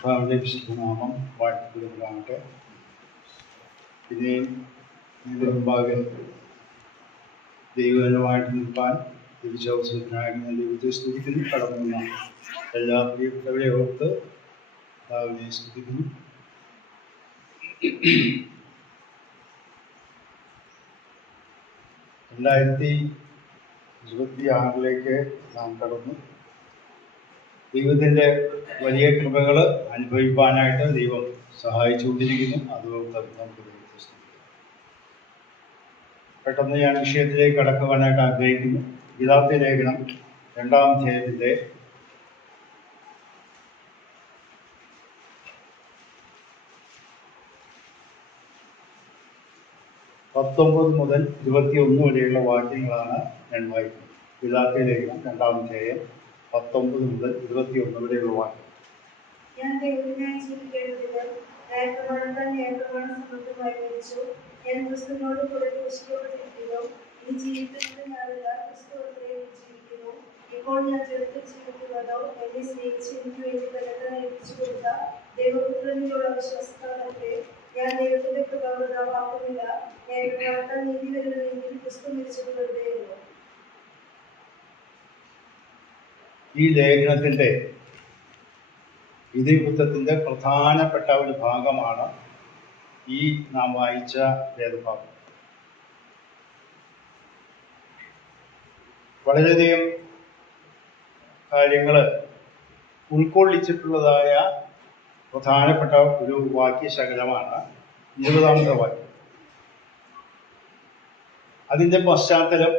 കർത്താവിൻ്റെ വിശുദ്ധനാമം വാഴ്ത്തപ്പെടുന്നതാകട്ടെ. പിന്നെയും നിന്റെ മുമ്പാകെ ദൈവജനമായിട്ട് നിൽപ്പാൻ തിരിച്ചവസരത്തിനായി ഞാൻ ദൈവത്തെ സ്തുതിക്കുന്നു. കടന്നുവന്ന എല്ലാ പ്രിയപ്പെട്ടവരെ ഓർത്ത് കർത്താവിനെ സ്തുതിക്കുന്നു. 2026 നാം കടന്നു. ദൈവത്തിൻ്റെ വലിയ കൃപകൾ അനുഭവിക്കാനായിട്ട് ദൈവം സഹായിച്ചുകൊണ്ടിരിക്കുന്നു. അതുകൊണ്ട് നമുക്ക് ദൈവത്തെ സ്തുതിക്കാം. പെട്ടെന്ന് ഞാൻ വിഷയത്തിലേക്ക് കടക്കുവാനായിട്ട് ആഗ്രഹിക്കുന്നു. ഗലാത്യ ലേഖനം 2-ാം അധ്യായത്തിൻ്റെ 19 മുതൽ 21 വരെയുള്ള വാക്യങ്ങളാണ് ഞാൻ വായിക്കുന്നത്. ഗലാത്യ ലേഖനം 2-ാം അധ്യായം 19 മുതൽ 21 വരെയുള്ള വാക്യം. ഞാൻ ദൈവത്തിനായി ജീവിക്കേണ്ടതിന് ന്യായപ്രമാണത്താൽ ന്യായപ്രമാണം സംബന്ധമായി മരിച്ചു. ഞാൻ ക്രിസ്തുവിനോട് കൂടെ ക്രൂശിക്കപ്പെട്ടിരിക്കുന്നു. ഈ ജീവിതത്തിൽ ഞാനല്ല, ക്രിസ്തു അത്രേ ജീവിക്കുന്നു. ഇപ്പോൾ ഞാൻ ജഡത്തിൽ ജീവിക്കുന്നതോ എന്നെ സ്നേഹിച്ച് എനിക്ക് വേണ്ടി തന്നെ ഏൽപ്പിച്ചു കൊടുത്ത ദൈവപുത്രനിലുള്ള വിശ്വാസത്താലത്രേ. ഞാൻ ദൈവത്തിന്റെ കൃപ വൃഥാവാക്കുന്നില്ല. ന്യായപ്രമാണത്താൽ നീതി വരുന്നുവെങ്കിൽ ക്രിസ്തു മരിച്ചത് വെറുതെയുള്ളൂ. ഈ ലേഖനത്തിൻ്റെ ഇതിവൃത്തത്തിൻ്റെ പ്രധാനപ്പെട്ട ഒരു ഭാഗമാണ് ഈ നാം വായിച്ച വേദഭാഗം. വളരെയധികം കാര്യങ്ങൾ ഉൾക്കൊള്ളിച്ചിട്ടുള്ളതായ പ്രധാനപ്പെട്ട ഒരു വാക്യശകലമാണ് 20-ാമത്തെ വാക്യം. അതിൻ്റെ പശ്ചാത്തലം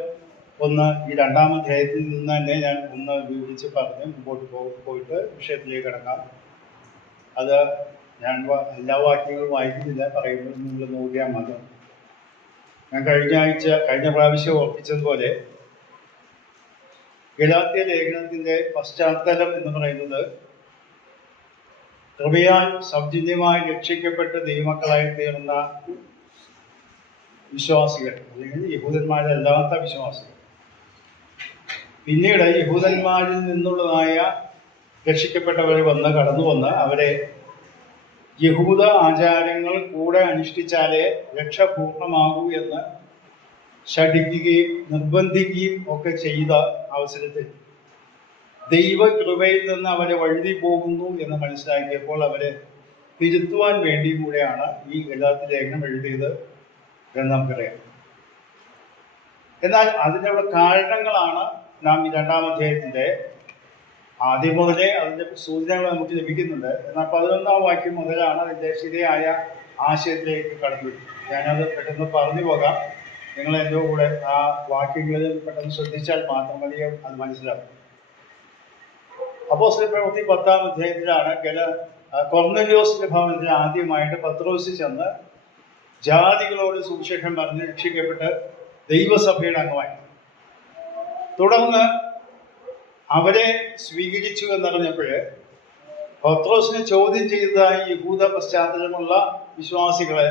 ഒന്ന് ഈ 2-ാം അധ്യായത്തിൽ നിന്ന് തന്നെ ഞാൻ ഒന്ന് വിവരിച്ച് പറഞ്ഞ് മുമ്പോട്ട് പോയിട്ട് വിഷയത്തിലേക്ക് കിടക്കാം. അത് ഞാൻ എല്ലാ വാക്യങ്ങളും വായിക്കുന്നില്ല, പറയുമ്പോൾ നിങ്ങൾ നോക്കിയാൽ മാത്രം. ഞാൻ കഴിഞ്ഞ പ്രാവശ്യം ഓർപ്പിച്ചതുപോലെ ഗലാത്യ ലേഖനത്തിൻ്റെ പശ്ചാത്തലം എന്ന് പറയുന്നത് കൃപയാൽ സൗജന്യമായി രക്ഷിക്കപ്പെട്ട് ദൈവമക്കളായി തീർന്ന വിശ്വാസികൾ, അല്ലെങ്കിൽ യഹൂദന്മാരല്ലാത്ത വിശ്വാസികൾ, പിന്നീട് യഹൂദന്മാരിൽ നിന്നുള്ളതായ രക്ഷിക്കപ്പെട്ടവർ കടന്നു വന്ന് അവരെ യഹൂദ ആചാരങ്ങൾ കൂടെ അനുഷ്ഠിച്ചാലേ രക്ഷ പൂർണ്ണമാകൂ എന്ന് ശഠിക്കുകയും നിർബന്ധിക്കുകയും ഒക്കെ ചെയ്ത അവസരത്തിൽ ദൈവകൃപയിൽ നിന്ന് അവരെ വഴുതി പോകുന്നു എന്ന് മനസ്സിലാക്കിയപ്പോൾ അവരെ തിരുത്തുവാൻ വേണ്ടി കൂടെയാണ് ഈ ഗലാത്യ ലേഖനം എഴുതിയത് എന്ന് നമുക്കറിയാം. എന്നാൽ അതിനുള്ള കാരണങ്ങളാണ് നാം ഈ 2-ാം അധ്യായത്തിൻ്റെ ആദ്യം മുതലേ അതിൻ്റെ സൂചനകൾ നമുക്ക് ലഭിക്കുന്നുണ്ട്. എന്നാൽ 11-ാം വാക്യം മുതലാണ് അതിൻ്റെ ശരിയായ ആശയത്തിലേക്ക് കടന്നു വരുന്നത്. ഞാനത് പെട്ടെന്ന് പറഞ്ഞു പോകാം. നിങ്ങൾ എൻ്റെ കൂടെ ആ വാക്യങ്ങളിൽ പെട്ടെന്ന് ശ്രദ്ധിച്ചാൽ മാത്രം മതി അത് മനസ്സിലാവും. അപ്പോസ്തലപ്രവൃത്തി 10-ാം അധ്യായത്തിലാണ് കൊർന്നേലിയോസിന്റെ ഭവനത്തിൽ ആദ്യമായിട്ട് പത്രോസ് ചെന്ന് ജാതികളോട് സുവിശേഷം പറഞ്ഞ് രക്ഷിക്കപ്പെട്ട് ദൈവസഭയുടെ അംഗമായി. തുടർന്ന് അവരെ സ്വീകരിച്ചു എന്നറിഞ്ഞപ്പോൾ പത്രോസിനെ ചോദ്യം ചെയ്തതായി യഹൂദ പശ്ചാത്തലമുള്ള വിശ്വാസികളെ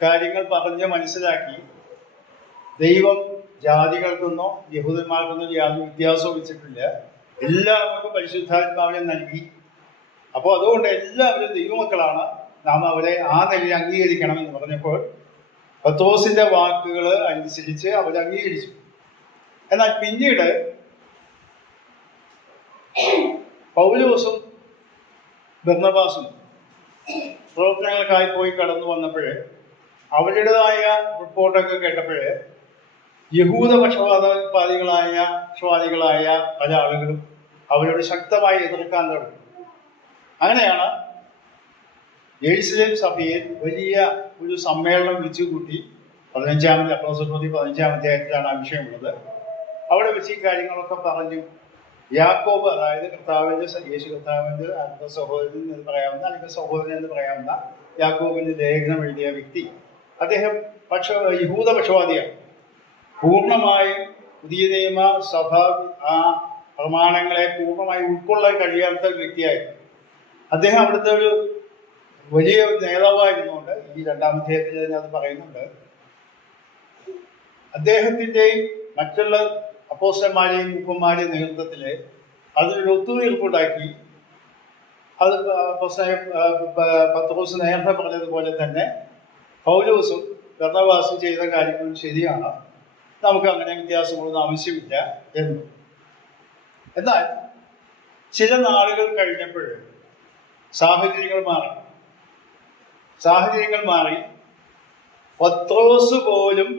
കാര്യങ്ങൾ പറഞ്ഞ് മനസ്സിലാക്കി ദൈവം ജാതികൾക്കൊന്നോ യഹൂദന്മാർക്കൊന്നും യാതൊരു വ്യത്യാസവും വെച്ചിട്ടില്ല, എല്ലാവർക്കും പരിശുദ്ധാത്മാവിനെ നൽകി. അപ്പോൾ അതുകൊണ്ട് എല്ലാവരും ദൈവമക്കളാണ്, നാം അവരെ ആ നിലയിൽ അംഗീകരിക്കണമെന്ന് പറഞ്ഞപ്പോൾ പത്രോസിന്റെ വാക്കുകൾ അനുസരിച്ച് അവർ അംഗീകരിച്ചു. എന്നാൽ പിന്നീട് പൗലോസും ബർന്നബാസും പ്രവർത്തനങ്ങൾക്കായി പോയി കടന്നു വന്നപ്പോൾ അവരുടേതായ റിപ്പോർട്ടൊക്കെ കേട്ടപ്പോൾ യഹൂദപക്ഷപാതികളായ പല ആളുകളും അവരോട് ശക്തമായി എതിർക്കാൻ തുടങ്ങി. അങ്ങനെയാണ് യെരുശലേം സഭയിൽ വലിയ ഒരു സമ്മേളനം വിളിച്ചുകൂട്ടി. 15-ാമത്തെ അപ്പോസ്തലപ്രവൃത്തി 15-ാം അധ്യായത്തിലാണ് ആ വിഷയമുള്ളത്. അവിടെ വെച്ച് ഈ കാര്യങ്ങളൊക്കെ പറഞ്ഞു. യാക്കോബ്, അതായത് യേശു കർത്താവിൻ്റെ അടുത്ത സഹോദരൻ എന്ന് പറയാവുന്ന, അല്ലെങ്കിൽ സഹോദരൻ എന്ന് പറയാവുന്ന യാക്കോബിന്റെ ലേഖനം എഴുതിയ വ്യക്തി, അദ്ദേഹം യഹൂദപക്ഷപാതിയാണ്. പൂർണ്ണമായും പുതിയ നിയമ സഭ ആ പ്രമാണങ്ങളെ പൂർണ്ണമായി ഉൾക്കൊള്ളാൻ കഴിയാത്ത ഒരു വ്യക്തിയായിരുന്നു. അദ്ദേഹം അവിടുത്തെ ഒരു വലിയ നേതാവായിരുന്നുകൊണ്ട് ഈ 2-ാം അധ്യായത്തിൽ അത് പറയുന്നുണ്ട്. അദ്ദേഹത്തിൻ്റെയും മറ്റുള്ള അപ്പോസ്തലന്മാരെയും മൂപ്പന്മാരെയും നേതൃത്വത്തിൽ അതിനൊരു ഒത്തുതീർപ്പുണ്ടാക്കി അത് പത്രോസ് നേരത്തെ പറഞ്ഞതുപോലെ തന്നെ പൗലോസും ബർന്നബാസും ചെയ്ത കാര്യങ്ങളും ശരിയാണ്, നമുക്ക് അങ്ങനെ വ്യത്യാസങ്ങളൊന്നും ആവശ്യമില്ല എന്ന്. എന്നാൽ ചില നാളുകൾ കഴിഞ്ഞപ്പോൾ സാഹചര്യങ്ങൾ മാറി പത്രോസ് പോലും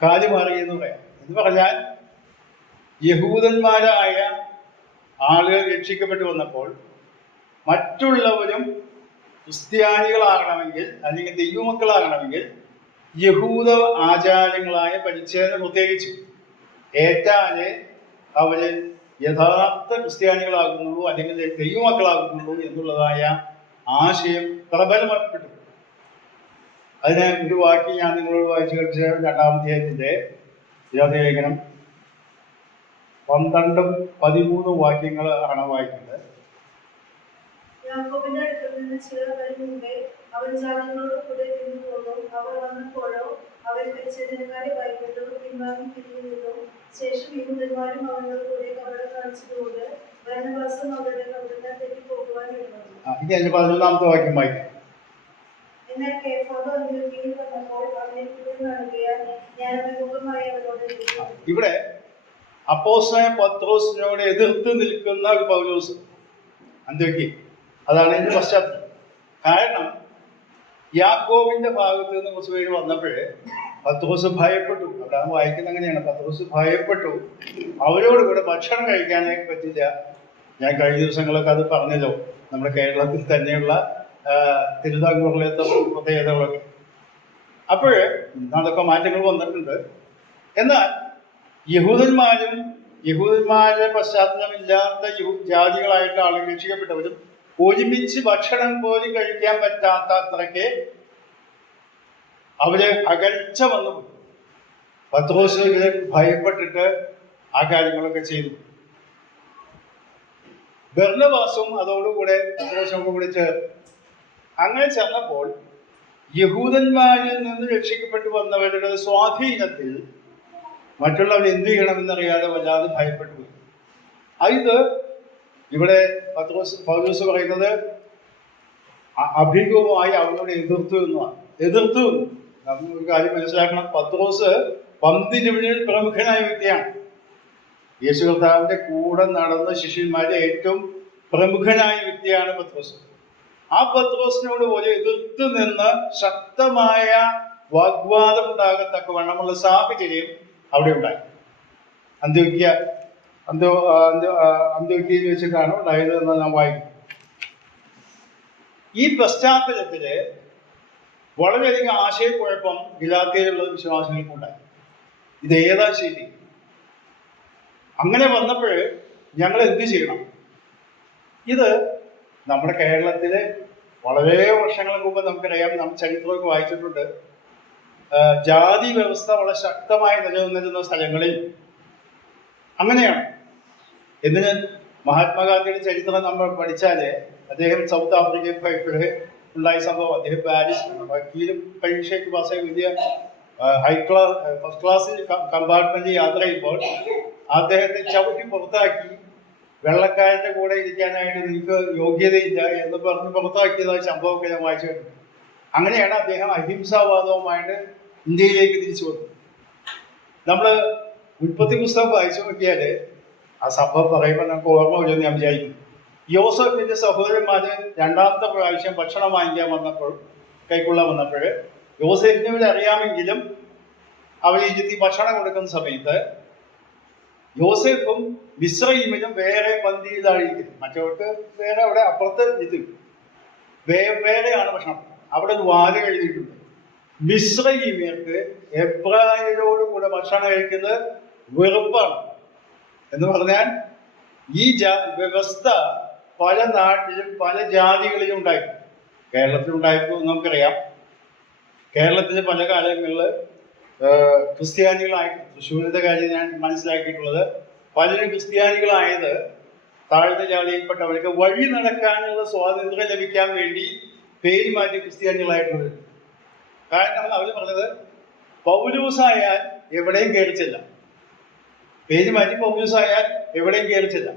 കാലുമാറി എന്ന് പറയാം. എന്ന് പറഞ്ഞാൽ യഹൂദന്മാരായ ആളുകൾ രക്ഷിക്കപ്പെട്ടു വന്നപ്പോൾ മറ്റുള്ളവരും ക്രിസ്ത്യാനികളാകണമെങ്കിൽ അല്ലെങ്കിൽ ദൈവമക്കളാകണമെങ്കിൽ യഹൂദ ആചാരങ്ങളായ പരിച്ഛേദന പ്രത്യേകിച്ചു ഏറ്റാലേ അവര് യഥാർത്ഥ ക്രിസ്ത്യാനികളാകുന്നുള്ളൂ അല്ലെങ്കിൽ ദൈവമക്കളാകുന്നുള്ളൂ എന്നുള്ളതായ ആശയം പ്രബലപ്പെട്ടു. അതിന് ഒരു വാക്യം ഞാൻ നിങ്ങളോട് വായിച്ചു കേൾപ്പിച്ച 2-ാം അധ്യായത്തിന്റെ ലേഖനം 12-13 വാക്യങ്ങൾ ആണ് വായിക്കുന്നത്. യാക്കോബിന്റെ അടുക്കൽ നിന്ന് ചിലർ വരും മുമ്പേ അവൻ ജാതികളോട് കൂടെ നിന്നുപോകും. അവർ വന്നപ്പോഴോ അവർ പരിച്ഛേദനക്കാരെ ഭയപ്പെട്ടു പിൻവാങ്ങി പിരിഞ്ഞു. ശേഷം യഹൂദന്മാരും അവരോട് കൂടെ കപടം കാണിച്ചതുകൊണ്ട് ബർന്നബാസും അവരുടെ കപടത്താൽ തെറ്റിപ്പോകുവാൻ ഇടവന്നു. ഇനി അതിന്റെ 11-ാമത്തെ വാക്യം വായിക്കാം. എന്നാൽ കേഫാവ് അന്ത്യോക്യയിൽ വന്നപ്പോൾ അവനെ കൂടെ കാണുകയാൽ ഞാൻ അഭിമുഖമായി അവരോട് ഇവിടെ അപ്പോസ്തലനായ പത്രോസിനോട് എതിർത്ത് നിൽക്കുന്ന ഒരു പൗലോസ് അന്ത്യോക്യയിൽ, അതാണ് ഇതിന്റെ പശ്ചാത്തലം. കാരണം യാക്കോബിന്റെ ഭാഗത്ത് നിന്ന് കുറച്ച് പേര് വന്നപ്പോഴേ പത്രോസ് ഭയപ്പെട്ടു. അതാണ് വായിക്കുന്നത് അങ്ങനെയാണ്. പത്രോസ് ഭയപ്പെട്ടു. അവരോട് കൂടെ ഭക്ഷണം കഴിക്കാനായി പറ്റില്ല. ഞാൻ കഴിഞ്ഞ ദിവസങ്ങളൊക്കെ അത് പറഞ്ഞല്ലോ, നമ്മുടെ കേരളത്തിൽ തന്നെയുള്ള തിരുവിതാംകൂറിലെ പ്രത്യേകതകളൊക്കെ. അപ്പോഴ് അതൊക്കെ മാറ്റങ്ങൾ വന്നിട്ടുണ്ട്. എന്നാൽ യഹൂദന്മാരുടെ പശ്ചാത്തലമില്ലാത്ത ജാതികളായിട്ട് ആളുകൾ രക്ഷിക്കപ്പെട്ടവരും ഒരുമിച്ച് ഭക്ഷണം പോലും കഴിക്കാൻ പറ്റാത്ത അത്രയ്ക്ക് അവര് അകൽച്ച വന്നു. പത്രോസ് ഭയപ്പെട്ടിട്ട് ആ കാര്യങ്ങളൊക്കെ ചെയ്തു. ബർന്നബാസും അതോടുകൂടെ പത്രോസും കൂടി ചേർന്നു. അങ്ങനെ ചെന്നപ്പോൾ യഹൂദന്മാരിൽ നിന്ന് രക്ഷിക്കപ്പെട്ടു വന്നവരുടെ സ്വാധീനത്തിൽ മറ്റുള്ളവർ എന്ത് ചെയ്യണമെന്നറിയാതെ വല്ലാതെ ഭയപ്പെട്ടു. ഇത് ഇവിടെ പൗലോസ് പറയുന്നത് അഭിമുഖമായി അവനോട് എതിർത്തു. നമ്മൾ ഒരു കാര്യം മനസ്സിലാക്കണം, പത്രോസ് പന്തിരുവനിൽ പ്രമുഖനായ വ്യക്തിയാണ്. യേശു കർത്താവിന്റെ കൂടെ നടന്ന ശിഷ്യന്മാരിൽ ഏറ്റവും പ്രമുഖനായ വ്യക്തിയാണ് പത്രോസ്. ആ പത്രോസിനോട് പോലെ എതിർത്ത് നിന്ന് ശക്തമായ വാഗ്വാദം ഉണ്ടാകത്തക്കവണ്ണമുള്ള സാഹചര്യം അവിടെ ഉണ്ടായി. അന്ത്യോക്യയിൽ വെച്ചിട്ടാണ് ഉണ്ടായത് എന്ന് നാം വായിക്കും. ഈ പശ്ചാത്തലത്തില് വളരെയധികം ആശയക്കുഴപ്പം ഗലാത്യയിലുള്ള വിശ്വാസികൾക്കുണ്ടായി. ഇത് ഏതാ ശരി? അങ്ങനെ വന്നപ്പോൾ ഞങ്ങൾ എന്ത് ചെയ്യണം? ഇത് നമ്മുടെ കേരളത്തില് വളരെ വർഷങ്ങൾക്ക് മുമ്പ് നമുക്കറിയാം, നാം ചരിത്രമൊക്കെ വായിച്ചിട്ടുണ്ട്. ജാതി വ്യവസ്ഥ വളരെ ശക്തമായി നിലനിന്നിരുന്ന സ്ഥലങ്ങളിൽ അങ്ങനെയാണ്. എന്തിന്? മഹാത്മാഗാന്ധിയുടെ ചരിത്രം നമ്മൾ പഠിച്ചാല് അദ്ദേഹം സൗത്ത് ആഫ്രിക്കയിൽ പോയപ്പോഴേ ഉണ്ടായ സംഭവം, അദ്ദേഹം പാരീസ് വക്കീലും പരീക്ഷയ്ക്ക് പാസ്സായി വലിയ ഫസ്റ്റ് ക്ലാസ്സിൽ കമ്പാർട്ട്മെന്റിൽ യാത്ര ചെയ്യുമ്പോൾ അദ്ദേഹത്തെ ചവിട്ടി പുറത്താക്കി, വെള്ളക്കാരന്റെ കൂടെ ഇരിക്കാനായിട്ട് നിങ്ങൾക്ക് യോഗ്യതയില്ല എന്ന് പറഞ്ഞ് പുറത്താക്കിയതായ സംഭവമൊക്കെ ഞാൻ വായിച്ചു. അങ്ങനെയാണ് അദ്ദേഹം അഹിംസാവാദവുമായിട്ട് ഇന്ത്യയിലേക്ക് തിരിച്ചു വന്നത്. നമ്മള് ഉൽപ്പത്തി പുസ്തകം വായിച്ചു നോക്കിയാല് ആ സംഭവം പറയുമ്പോൾ നമുക്ക് ഓർമ്മ വരുമെന്ന് ഞാൻ വിചാരിക്കുന്നു. യോസഫിന്റെ സഹോദരന്മാര് 2ാമത്തെ പ്രാവശ്യം ഭക്ഷണം വാങ്ങിക്കാൻ കൈക്കൊള്ളാൻ വന്നപ്പോൾ യോസഫിനെ ഇവരെ അറിയാമെങ്കിലും അവർ ഈജിപ്തിൽ ഭക്ഷണം കൊടുക്കുന്ന സമയത്ത് യോസഫും മിസ്രയീമിലും വേറെ പന്തിയിലാണ് ഇരിക്കുന്നത്. മറ്റവർക്ക് വേറെ അവിടെ അപ്പുറത്ത് വേറെയാണ് ഭക്ഷണം. അവിടെ ഒരു വാല് എഴുതിയിട്ടുണ്ട്, മിസ്രയീമ്യർക്ക് എബ്രായരോട് കൂടെ ഭക്ഷണം കഴിക്കുന്നത് വെറുപ്പാണ്. എന്ന് പറഞ്ഞാൽ ഈ വ്യവസ്ഥ പല നാട്ടിലും പല ജാതികളിലും ഉണ്ടായി. കേരളത്തിലുണ്ടായിരുന്നു നമുക്കറിയാം. കേരളത്തിൽ പല കാലങ്ങളിൽ ക്രിസ്ത്യാനികളായിട്ട്, തൃശ്ശൂരിന്റെ കാര്യം ഞാൻ മനസ്സിലാക്കിയിട്ടുള്ളത്, പലരും ക്രിസ്ത്യാനികളായത് താഴ്ന്ന ജാതിയിൽപ്പെട്ടവർക്ക് വഴി നടക്കാനുള്ള സ്വാതന്ത്ര്യം ലഭിക്കാൻ വേണ്ടി പേര് മാറ്റി ക്രിസ്ത്യാനികളായിട്ടുള്ളത്. കാരണം അവർ പറഞ്ഞത് പൗലൂസായാൽ എവിടെയും കയറിച്ചില്ല, പേര് മാറ്റി പൗലൂസായാൽ എവിടെയും കയറിച്ചില്ല.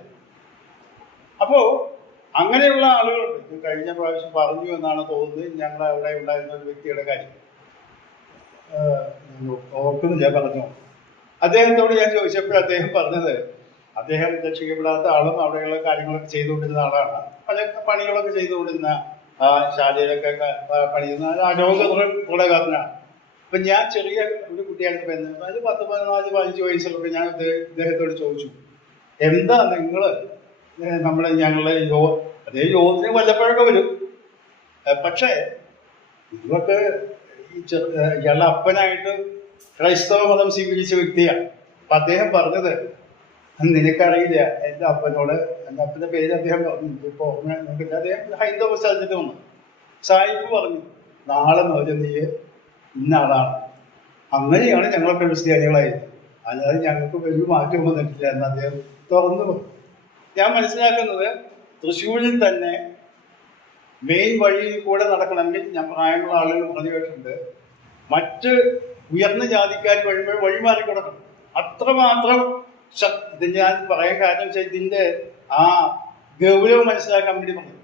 അപ്പൊ അപ്പോൾ അങ്ങനെയുള്ള ആളുകളുണ്ട്. ഇത് കഴിഞ്ഞ പ്രാവശ്യം പറഞ്ഞു എന്നാണ് തോന്നുന്നത്, ഞങ്ങൾ അവിടെ ഉണ്ടായിരുന്ന ഒരു വ്യക്തിയുടെ കാര്യം ഓർക്കുന്നില്ല പറഞ്ഞു. അദ്ദേഹത്തോട് ഞാൻ ചോദിച്ചപ്പോൾ അദ്ദേഹം പറഞ്ഞത്, അദ്ദേഹം രക്ഷിക്കപ്പെടാത്ത ആളും അവിടെയുള്ള കാര്യങ്ങളൊക്കെ ചെയ്തുകൊണ്ടിരുന്ന ആളാണ്. പല പണികളൊക്കെ ചെയ്തുകൊണ്ടിരുന്ന ശാലയിലൊക്കെ പണിയുന്ന രോഗപ്രളയകാരനാണ്. അപ്പൊ ഞാൻ ചെറിയ ഒരു കുട്ടിയായിട്ട് വരുന്നത്, അത് 10-15 വയസ്സുള്ളപ്പോൾ ഞാൻ ഇദ്ദേഹത്തോട് ചോദിച്ചു, എന്താ നിങ്ങള് ഞങ്ങളുടെ അതേ യോഗത്തിന് വല്ലപ്പോഴൊക്കെ വരും, പക്ഷേ നിങ്ങളൊക്കെ ഇയാളുടെ അപ്പനായിട്ട് ക്രൈസ്തവ മതം സ്വീകരിച്ച വ്യക്തിയാണ്. അപ്പൊ അദ്ദേഹം പറഞ്ഞത്, നിനക്കറിയില്ല എൻ്റെ അപ്പനോട്, എൻ്റെ അപ്പൻ്റെ പേര് അദ്ദേഹം പറഞ്ഞു, ഇപ്പോൾ ഓർമ്മ, അദ്ദേഹം ഹൈന്ദവ സ്ഥലത്ത് വന്നു. സായിപ്പ് പറഞ്ഞു, നാളെ മുതൽ നീ ഇന്ന ആളാണ്. അങ്ങനെയാണ് ഞങ്ങളൊക്കെ ക്രിസ്ത്യാനികളായത്, അല്ലാതെ ഞങ്ങൾക്ക് വലിയ മാറ്റം വന്നിട്ടില്ല എന്ന് അദ്ദേഹം തുറന്നു പറഞ്ഞു. ഞാൻ മനസ്സിലാക്കുന്നത്, തൃശ്ശൂരിൽ തന്നെ മെയിൻ വഴിയിൽ കൂടെ നടക്കണമെങ്കിൽ ഞാൻ പ്രായമുള്ള ആളുകൾ പറഞ്ഞു കേട്ടിട്ടുണ്ട്, മറ്റ് ഉയർന്ന ജാതിക്കാർ വഴിമാറി കിടക്കണം. അത്രമാത്രം ഇത് ഞാൻ പറയാൻ കാരണം വെച്ചാൽ ഇതിൻ്റെ ആ ഗൗരവം മനസ്സിലാക്കാൻ വേണ്ടി പറഞ്ഞു.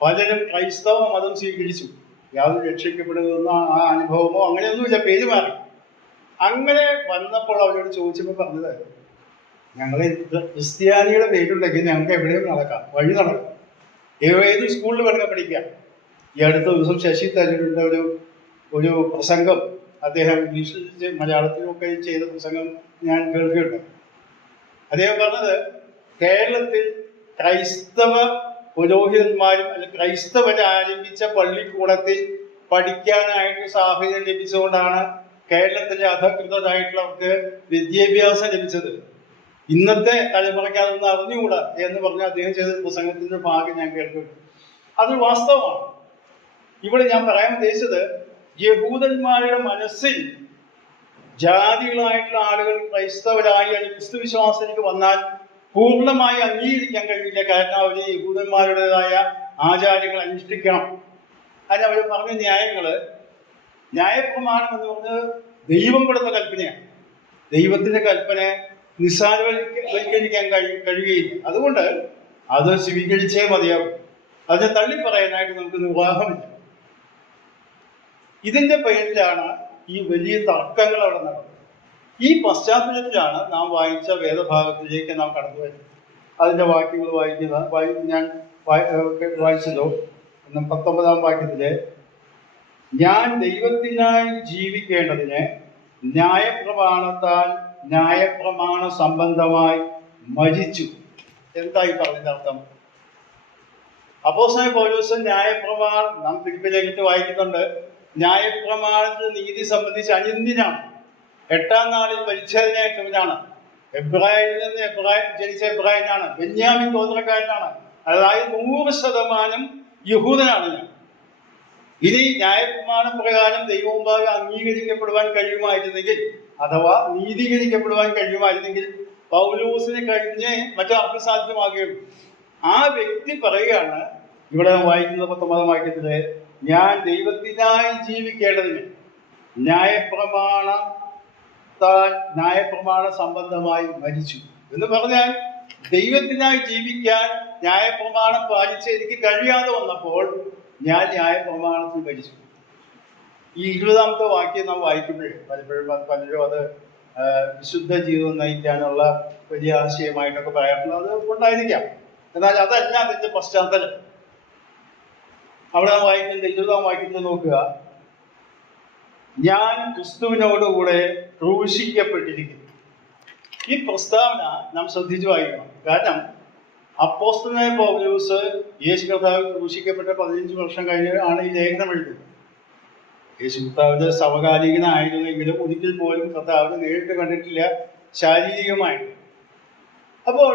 പലരും ക്രൈസ്തവ മതം സ്വീകരിച്ചു, യാതൊരു രക്ഷിക്കപ്പെടുന്ന ആ അനുഭവമോ അങ്ങനെയൊന്നുമില്ല, പേര് മാറി. അങ്ങനെ വന്നപ്പോൾ അവരോട് ചോദിച്ചപ്പോൾ പറഞ്ഞത്, ഞങ്ങൾ ക്രിസ്ത്യാനിയുടെ പേരുണ്ടെങ്കിൽ ഞങ്ങൾക്ക് എവിടെയും നടക്കാം, വഴി നടക്കാം, ഏത് സ്കൂളിൽ വേണമെങ്കിൽ പഠിക്കാം. ഈ അടുത്ത ദിവസം ശശി തരൂരിൻ്റെ ഒരു പ്രസംഗം, അദ്ദേഹം ഇംഗ്ലീഷിൽ മലയാളത്തിലും ഒക്കെ ചെയ്ത പ്രസംഗം ഞാൻ കേൾക്കുകയുണ്ട്. അദ്ദേഹം പറഞ്ഞത്, കേരളത്തിൽ ക്രൈസ്തവ പുരോഹിതന്മാരും അല്ലെങ്കിൽ ക്രൈസ്തവരെ ആരംഭിച്ച പള്ളിക്കൂടത്തിൽ പഠിക്കാനായിട്ട് സാഹചര്യം ലഭിച്ചുകൊണ്ടാണ് കേരളത്തിലെ അധകൃതരായിട്ടുള്ളവർക്ക് വിദ്യാഭ്യാസം ലഭിച്ചത്. ഇന്നത്തെ തലമുറയ്ക്ക് അതൊന്നും അറിഞ്ഞുകൂടാ എന്ന് പറഞ്ഞ് അദ്ദേഹം ചെയ്ത പ്രസംഗത്തിന്റെ ഭാഗം ഞാൻ കേൾക്കുന്നുണ്ട്. അത് വാസ്തവമാണ്. ഇവിടെ ഞാൻ പറയാൻ ഉദ്ദേശിച്ചത്, യഹൂദന്മാരുടെ മനസ്സിൽ ജാതികളായിട്ടുള്ള ആളുകൾ ക്രൈസ്തവരായി അല്ലെങ്കിൽ ക്രിസ്തു വിശ്വാസത്തിലേക്ക് വന്നാൽ പൂർണ്ണമായി അംഗീകരിക്കാൻ കഴിയില്ല. കാരണം അവർ യഹൂദന്മാരുടേതായ ആചാരങ്ങൾ അനുഷ്ഠിക്കണം. അതിന് അവർ പറഞ്ഞ ന്യായപ്രമാണം എന്ന് പറഞ്ഞത് ദൈവം കൊടുത്ത കൽപ്പനയാണ്. ദൈവത്തിന്റെ കൽപ്പന നിസ്സാരവൽക്കരിക്കാൻ കഴിയുകയില്ല. അതുകൊണ്ട് അത് സ്വീകരിച്ചേ മതിയാകും. അതിനെ തള്ളിപ്പറയാനായിട്ട് നമുക്ക് നിർവാഹമില്ല. ഇതിന്റെ പേരിലാണ് ഈ വലിയ തർക്കങ്ങൾ അവിടെ നടന്നത്. ഈ പശ്ചാത്തലത്തിലാണ് നാം വായിച്ച വേദഭാഗത്തിലേക്ക് നാം കടന്നു വരുന്നത്. അതിന്റെ വാക്യങ്ങൾ ഞാൻ വായിച്ചല്ലോ. 19-ാം വാക്യത്തില്, ഞാൻ ദൈവത്തിനായി ജീവിക്കേണ്ടതിന് ന്യായപ്രമാണത്താൽ ന്യായപ്രമാണ സംബന്ധമായി മരിച്ചു. എന്തായി പറഞ്ഞതിന്റെ അർത്ഥം? അപ്പോസ്തലൻ പൗലോസ് ന്യായപ്രമാണം നാം ഫിലിപ്പിലേക്കിട്ട് വായിക്കുന്നുണ്ട്. ന്യായപ്രമാണത്തിൽ നീതി സംബന്ധിച്ച് അനിന്ദിനാണ്. 8-ാം നാളിൽ പരിച്ഛേദനയേറ്റവനാണ്. എബ്രായരിൽ നിന്ന് ജനിച്ച എബ്രായനാണ്. ബെന്യാമിൻ ഗോത്രക്കാരനാണ്. അതായത് 100% യഹൂദനാണ് ഞാൻ. ഇനി ന്യായപ്രമാണ പ്രകാരം ദൈവമുമ്പാകെ അംഗീകരിക്കപ്പെടുവാൻ കഴിയുമായിരുന്നെങ്കിൽ, അഥവാ നീതീകരിക്കപ്പെടുവാൻ കഴിയുമായിരുന്നെങ്കിൽ, പൗലോസിനെ കഴിഞ്ഞ് മറ്റാർക്കും സാധ്യമാകുകയുള്ളൂ. ആ വ്യക്തി പറയുകയാണ്, ഇവിടെ വായിക്കുന്ന 19-ാം വാക്യത്തില്, ഞാൻ ദൈവത്തിനായി ജീവിക്കേണ്ടതിന് ന്യായപ്രമാണ സംബന്ധമായി മരിച്ചു എന്ന് പറഞ്ഞാൽ, ദൈവത്തിനായി ജീവിക്കാൻ ന്യായപ്രമാണം പാലിച്ച് എനിക്ക് കഴിയാതെ വന്നപ്പോൾ ഞാൻ ന്യായപ്രമാണത്തിൽ മരിച്ചു. ഈ 20-ാമത്തെ വാക്യം നാം വായിക്കുമ്പോഴേ പലരും അത് വിശുദ്ധ ജീവിതം നയിക്കാനുള്ള വലിയ ആശയമായിട്ടൊക്കെ പറയാറുള്ളത് ഉണ്ടായിരിക്കാം. എന്നാൽ അതല്ല അതിന്റെ പശ്ചാത്തലം. അവിടെ വായിക്കുന്നത് 20-ാം വാക്യത്തിൽ നോക്കുക, ഞാൻ ക്രിസ്തുവിനോടുകൂടെ ക്രൂശിക്കപ്പെട്ടിരിക്കുന്നു. ഈ പ്രസ്താവന നാം ശ്രദ്ധിച്ചു വായിക്കണം. കാരണം അപ്പോസ്തലനായ പൗലോസ് യേശു കർത്താവ് ക്രൂശിക്കപ്പെട്ട 15 വർഷം കഴിഞ്ഞ് ആണ് ഈ ലേഖനം എഴുതുന്നത്. യേശു കർത്താവിന്റെ സമകാലികനായിരുന്നെങ്കിലും ഒരിക്കൽ പോലും കർത്താവിനെ നേരിട്ട് കണ്ടിട്ടില്ല ശാരീരികമായിട്ട്. അപ്പോൾ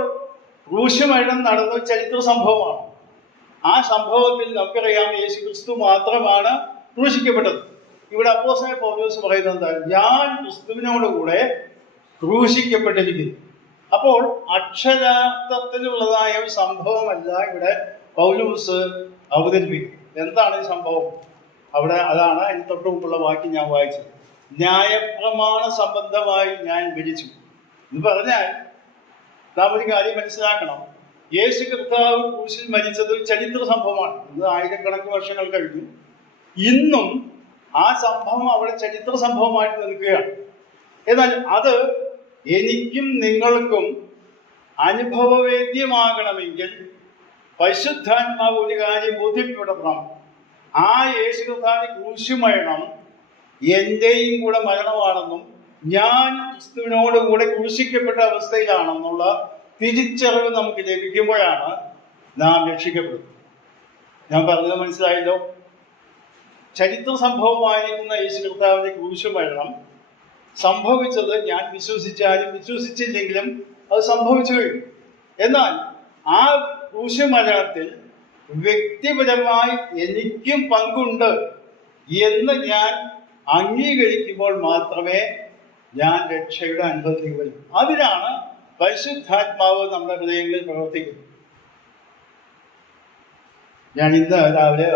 ക്രൂശമരണം നടന്ന ചരിത്ര സംഭവമാണ്. ആ സംഭവത്തിൽ നമുക്കറിയാം യേശു ക്രിസ്തു മാത്രമാണ് ക്രൂശിക്കപ്പെട്ടത്. ഇവിടെ അപ്പോസ്തലൻ പൗലോസ് പറയുന്നത് എന്താ? ഞാൻ ക്രിസ്തുവിനോടുകൂടെ ക്രൂശിക്കപ്പെട്ടിരിക്കുന്നു. അപ്പോൾ അക്ഷരാർത്ഥത്തിലുള്ളതായ ഒരു സംഭവമല്ല ഇവിടെ പൗലോസ് അവതരിപ്പിക്കും. എന്താണ് ഈ സംഭവം? അതാണ് അതിന് തൊട്ട് മുമ്പുള്ള വാക്യം ഞാൻ വായിച്ചത്. ന്യായപ്രമാണ സംബന്ധമായി ഞാൻ മരിച്ചു എന്ന് പറഞ്ഞാൽ നാം ഒരു കാര്യം മനസ്സിലാക്കണം. യേശു കർത്താവ് ക്രൂശിൽ മരിച്ചത് ഒരു ചരിത്ര സംഭവമാണ്. ഇന്ന് ആയിരക്കണക്കിന് വർഷങ്ങൾ കഴിഞ്ഞു. ഇന്നും ആ സംഭവം അവിടെ ചരിത്ര സംഭവമായിട്ട് നിൽക്കുകയാണ്. എന്നാൽ അത് എനിക്കും നിങ്ങൾക്കും അനുഭവവേദ്യമാകണമെങ്കിൽ പരിശുദ്ധാത്മാവ് ഒരു കാര്യം ബോധ്യപ്പെടണം. ആ യേശു കർത്താവിന്റെ ക്രൂശുമരണം എന്റെയും കൂടെ മരണമാണെന്നും ഞാൻ ക്രിസ്തുവിനോട് കൂടെ ക്രൂശിക്കപ്പെട്ട അവസ്ഥയിലാണെന്നുള്ള തിരിച്ചറിവ് നമുക്ക് ലഭിക്കുമ്പോഴാണ് നാം രക്ഷിക്കപ്പെടുന്നത്. ഞാൻ പറഞ്ഞത് മനസ്സിലായല്ലോ? ചരിത്ര സംഭവമായിരിക്കുന്ന യേശു കർത്താവിന്റെ ക്രൂശുമരണം സംഭവിച്ചത് ഞാൻ വിശ്വസിച്ചാലും വിശ്വസിച്ചില്ലെങ്കിലും അത് സംഭവിച്ചു കഴിഞ്ഞു. എന്നാൽ ആ ക്രൂശുമരണത്തിൽ വ്യക്തിപരമായി എനിക്കും പങ്കുണ്ട് എന്ന് ഞാൻ അംഗീകരിക്കുമ്പോൾ മാത്രമേ ഞാൻ രക്ഷയുടെ അനുഭവത്തിൽ വരും. അതിനാണ് പരിശുദ്ധാത്മാവ് നമ്മുടെ ഹൃദയങ്ങളിൽ പ്രവർത്തിക്കുന്നത്. ഞാൻ ഇന്ന് രാവിലെ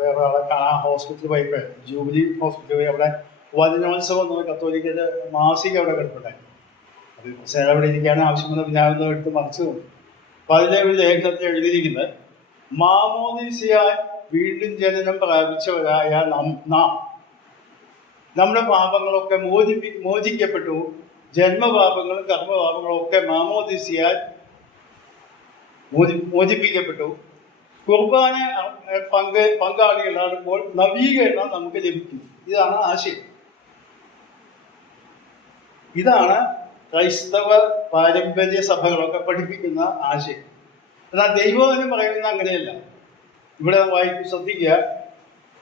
വേറെ ആളെ കാണാൻ ഹോസ്പിറ്റലിൽ പോയപ്പോൾ, ജൂബിലി ഹോസ്പിറ്റലിൽ പോയി, അവിടെ വചനോത്സവം എന്നുള്ള കത്തോലിക്കൻ്റെ മാസിക അവിടെ കിടപ്പുണ്ടായി. അത് കുറച്ച് നേരം അവിടെ ഇരിക്കാൻ ആവശ്യമെന്ന് പിന്നാവുന്ന എടുത്ത് മറിച്ചു തോന്നി. അപ്പൊ അതിലെ ഒരു ലേഖനത്തിൽ എഴുതിയിരിക്കുന്നത്, മാമോദീസയാൽ വീണ്ടും ജനനം പ്രാപിച്ചവരായ നാം നമ്മുടെ പാപങ്ങളൊക്കെ മോചിക്കപ്പെട്ടു. ജന്മപാപങ്ങളും കർമ്മപാപങ്ങളും ഒക്കെ മാമോദീസയാൽ മോചിപ്പിക്കപ്പെട്ടു. കുർബാന പങ്കാളികളാകുമ്പോൾ നവീകരണം നമുക്ക് ലഭിക്കും. ഇതാണ് ആശയം. ഇതാണ് ക്രൈസ്തവ പാരമ്പര്യ സഭകളൊക്കെ പഠിപ്പിക്കുന്ന ആശയം. എന്നാൽ ദൈവവചനം പറയുന്നത് അങ്ങനെയല്ല. ഇവിടെ ശ്രദ്ധിക്കുക,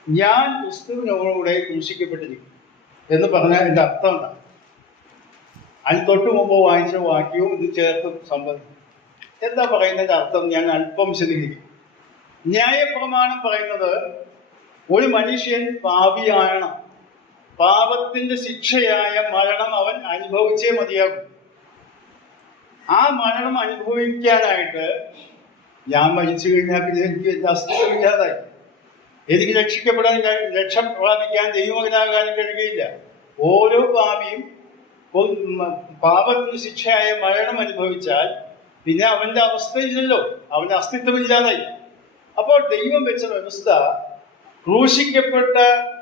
ഞാൻ ക്രിസ്തുവിനോടുകൂടെ ക്രൂശിക്കപ്പെട്ടിരിക്കും എന്ന് പറഞ്ഞാൽ എൻ്റെ അർത്ഥം എന്താ? അതിന് തൊട്ട് മുമ്പ് വായിച്ച വാക്യവും ഇത് ചേർത്ത് സംബന്ധിക്കും. എന്താ പറയുന്നതിൻ്റെ അർത്ഥം? ഞാൻ അല്പം വിശദീകരിക്കും. ന്യായപ്രമാണം പറയുന്നത് ഒരു മനുഷ്യൻ പാപിയാണ്, പാപത്തിന്റെ ശിക്ഷയായ മരണം അവൻ അനുഭവിച്ചേ മതിയാകും. ആ മരണം അനുഭവിക്കാനായിട്ട് ഞാൻ മരിച്ചു കഴിഞ്ഞാൽ പിന്നെ എനിക്ക് എൻ്റെ അസ്തിത്വം ഇല്ലാതായി. എനിക്ക് രക്ഷ പ്രാപിക്കാൻ ദൈവമകനാകാനും കഴിയുകയില്ല. ഓരോ പാപിയും പാപത്തിന് ശിക്ഷയായ മരണം അനുഭവിച്ചാൽ പിന്നെ അവന്റെ അവസ്ഥയില്ലല്ലോ, അവന്റെ അസ്തിത്വമില്ലാതായി. അപ്പോൾ ദൈവം വെച്ച വ്യവസ്ഥ, ക്രൂശിക്കപ്പെട്ട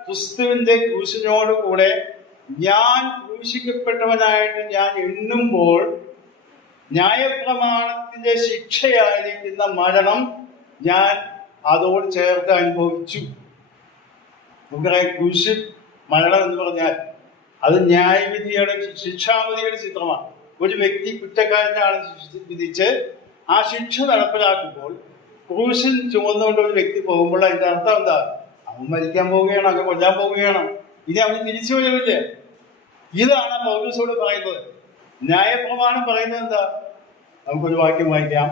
ക്രിസ്തുവിന്റെ ക്രൂശിനോടുകൂടെ ഞാൻ ക്രൂശിക്കപ്പെട്ടവനായിട്ട് ഞാൻ എണ്ണുമ്പോൾ ന്യായപ്രമാണത്തിന്റെ ശിക്ഷയായിരിക്കുന്ന മരണം ഞാൻ അതോട് ചേർത്ത് അനുഭവിച്ചു. നമുക്കറിയാം, ക്രൂശിൽ മരണം എന്ന് പറഞ്ഞാൽ അത് ന്യായവിധിയുടെ ശിക്ഷാവിധിയുടെ ചിത്രമാണ്. ഒരു വ്യക്തി കുറ്റക്കാരനാണ് വിധിച്ച് ആ ശിക്ഷ നടപ്പിലാക്കുമ്പോൾ ക്രൂശിൽ ചുമന്നുകൊണ്ട് ഒരു വ്യക്തി പോകുമ്പോൾ അതിന്റെ അർത്ഥം എന്താ? അവൻ മരിക്കാൻ പോവുകയാണ്, അങ്ങ് കൊല്ലാൻ പോവുകയാണ്, ഇനി അവന് തിരിച്ചു വരില്ലേ? ഇതാണ് പൗലോസോട് പറയുന്നത്. ന്യായപ്രമാണം പറയുന്നത് എന്താ? നമുക്കൊരു വാക്യം വായിക്കാം.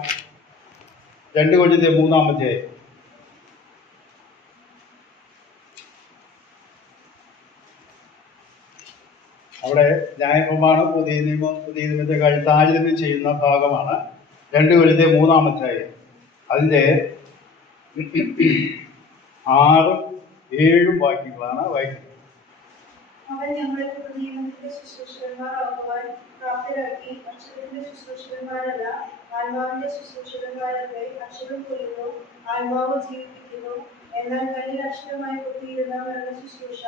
2 കൊരിന്ത്യർ 3-ാം അധ്യായം. അവിടെ ന്യായപ്രമാണം പുതിയ നിയമത്തെ താരതമ്യം ചെയ്യുന്ന ഭാഗമാണ് 2 കൊരിന്ത്യർ 3-ാം അധ്യായം. അതിൻ്റെ 6-7 വാക്യങ്ങളാണ് വായിക്കുന്നത്. അവൻ ഞങ്ങളെ നിയമത്തിന്റെ ശുശ്രൂഷകന്മാരാകുവാൻ പ്രാപ്തരാക്കി. അക്ഷരത്തിന്റെ ശുശ്രൂഷകന്മാരല്ല, ആത്മാവിന്റെ ശുശ്രൂഷകന്മാരല്ലേ. അക്ഷരം കൊല്ലുന്നു, ആത്മാവ് ജീവിപ്പിക്കുന്നു. എന്നാൽ കല്ലിൽ അക്ഷരമായി കൊത്തിയിരുന്ന മരണ ശുശ്രൂഷ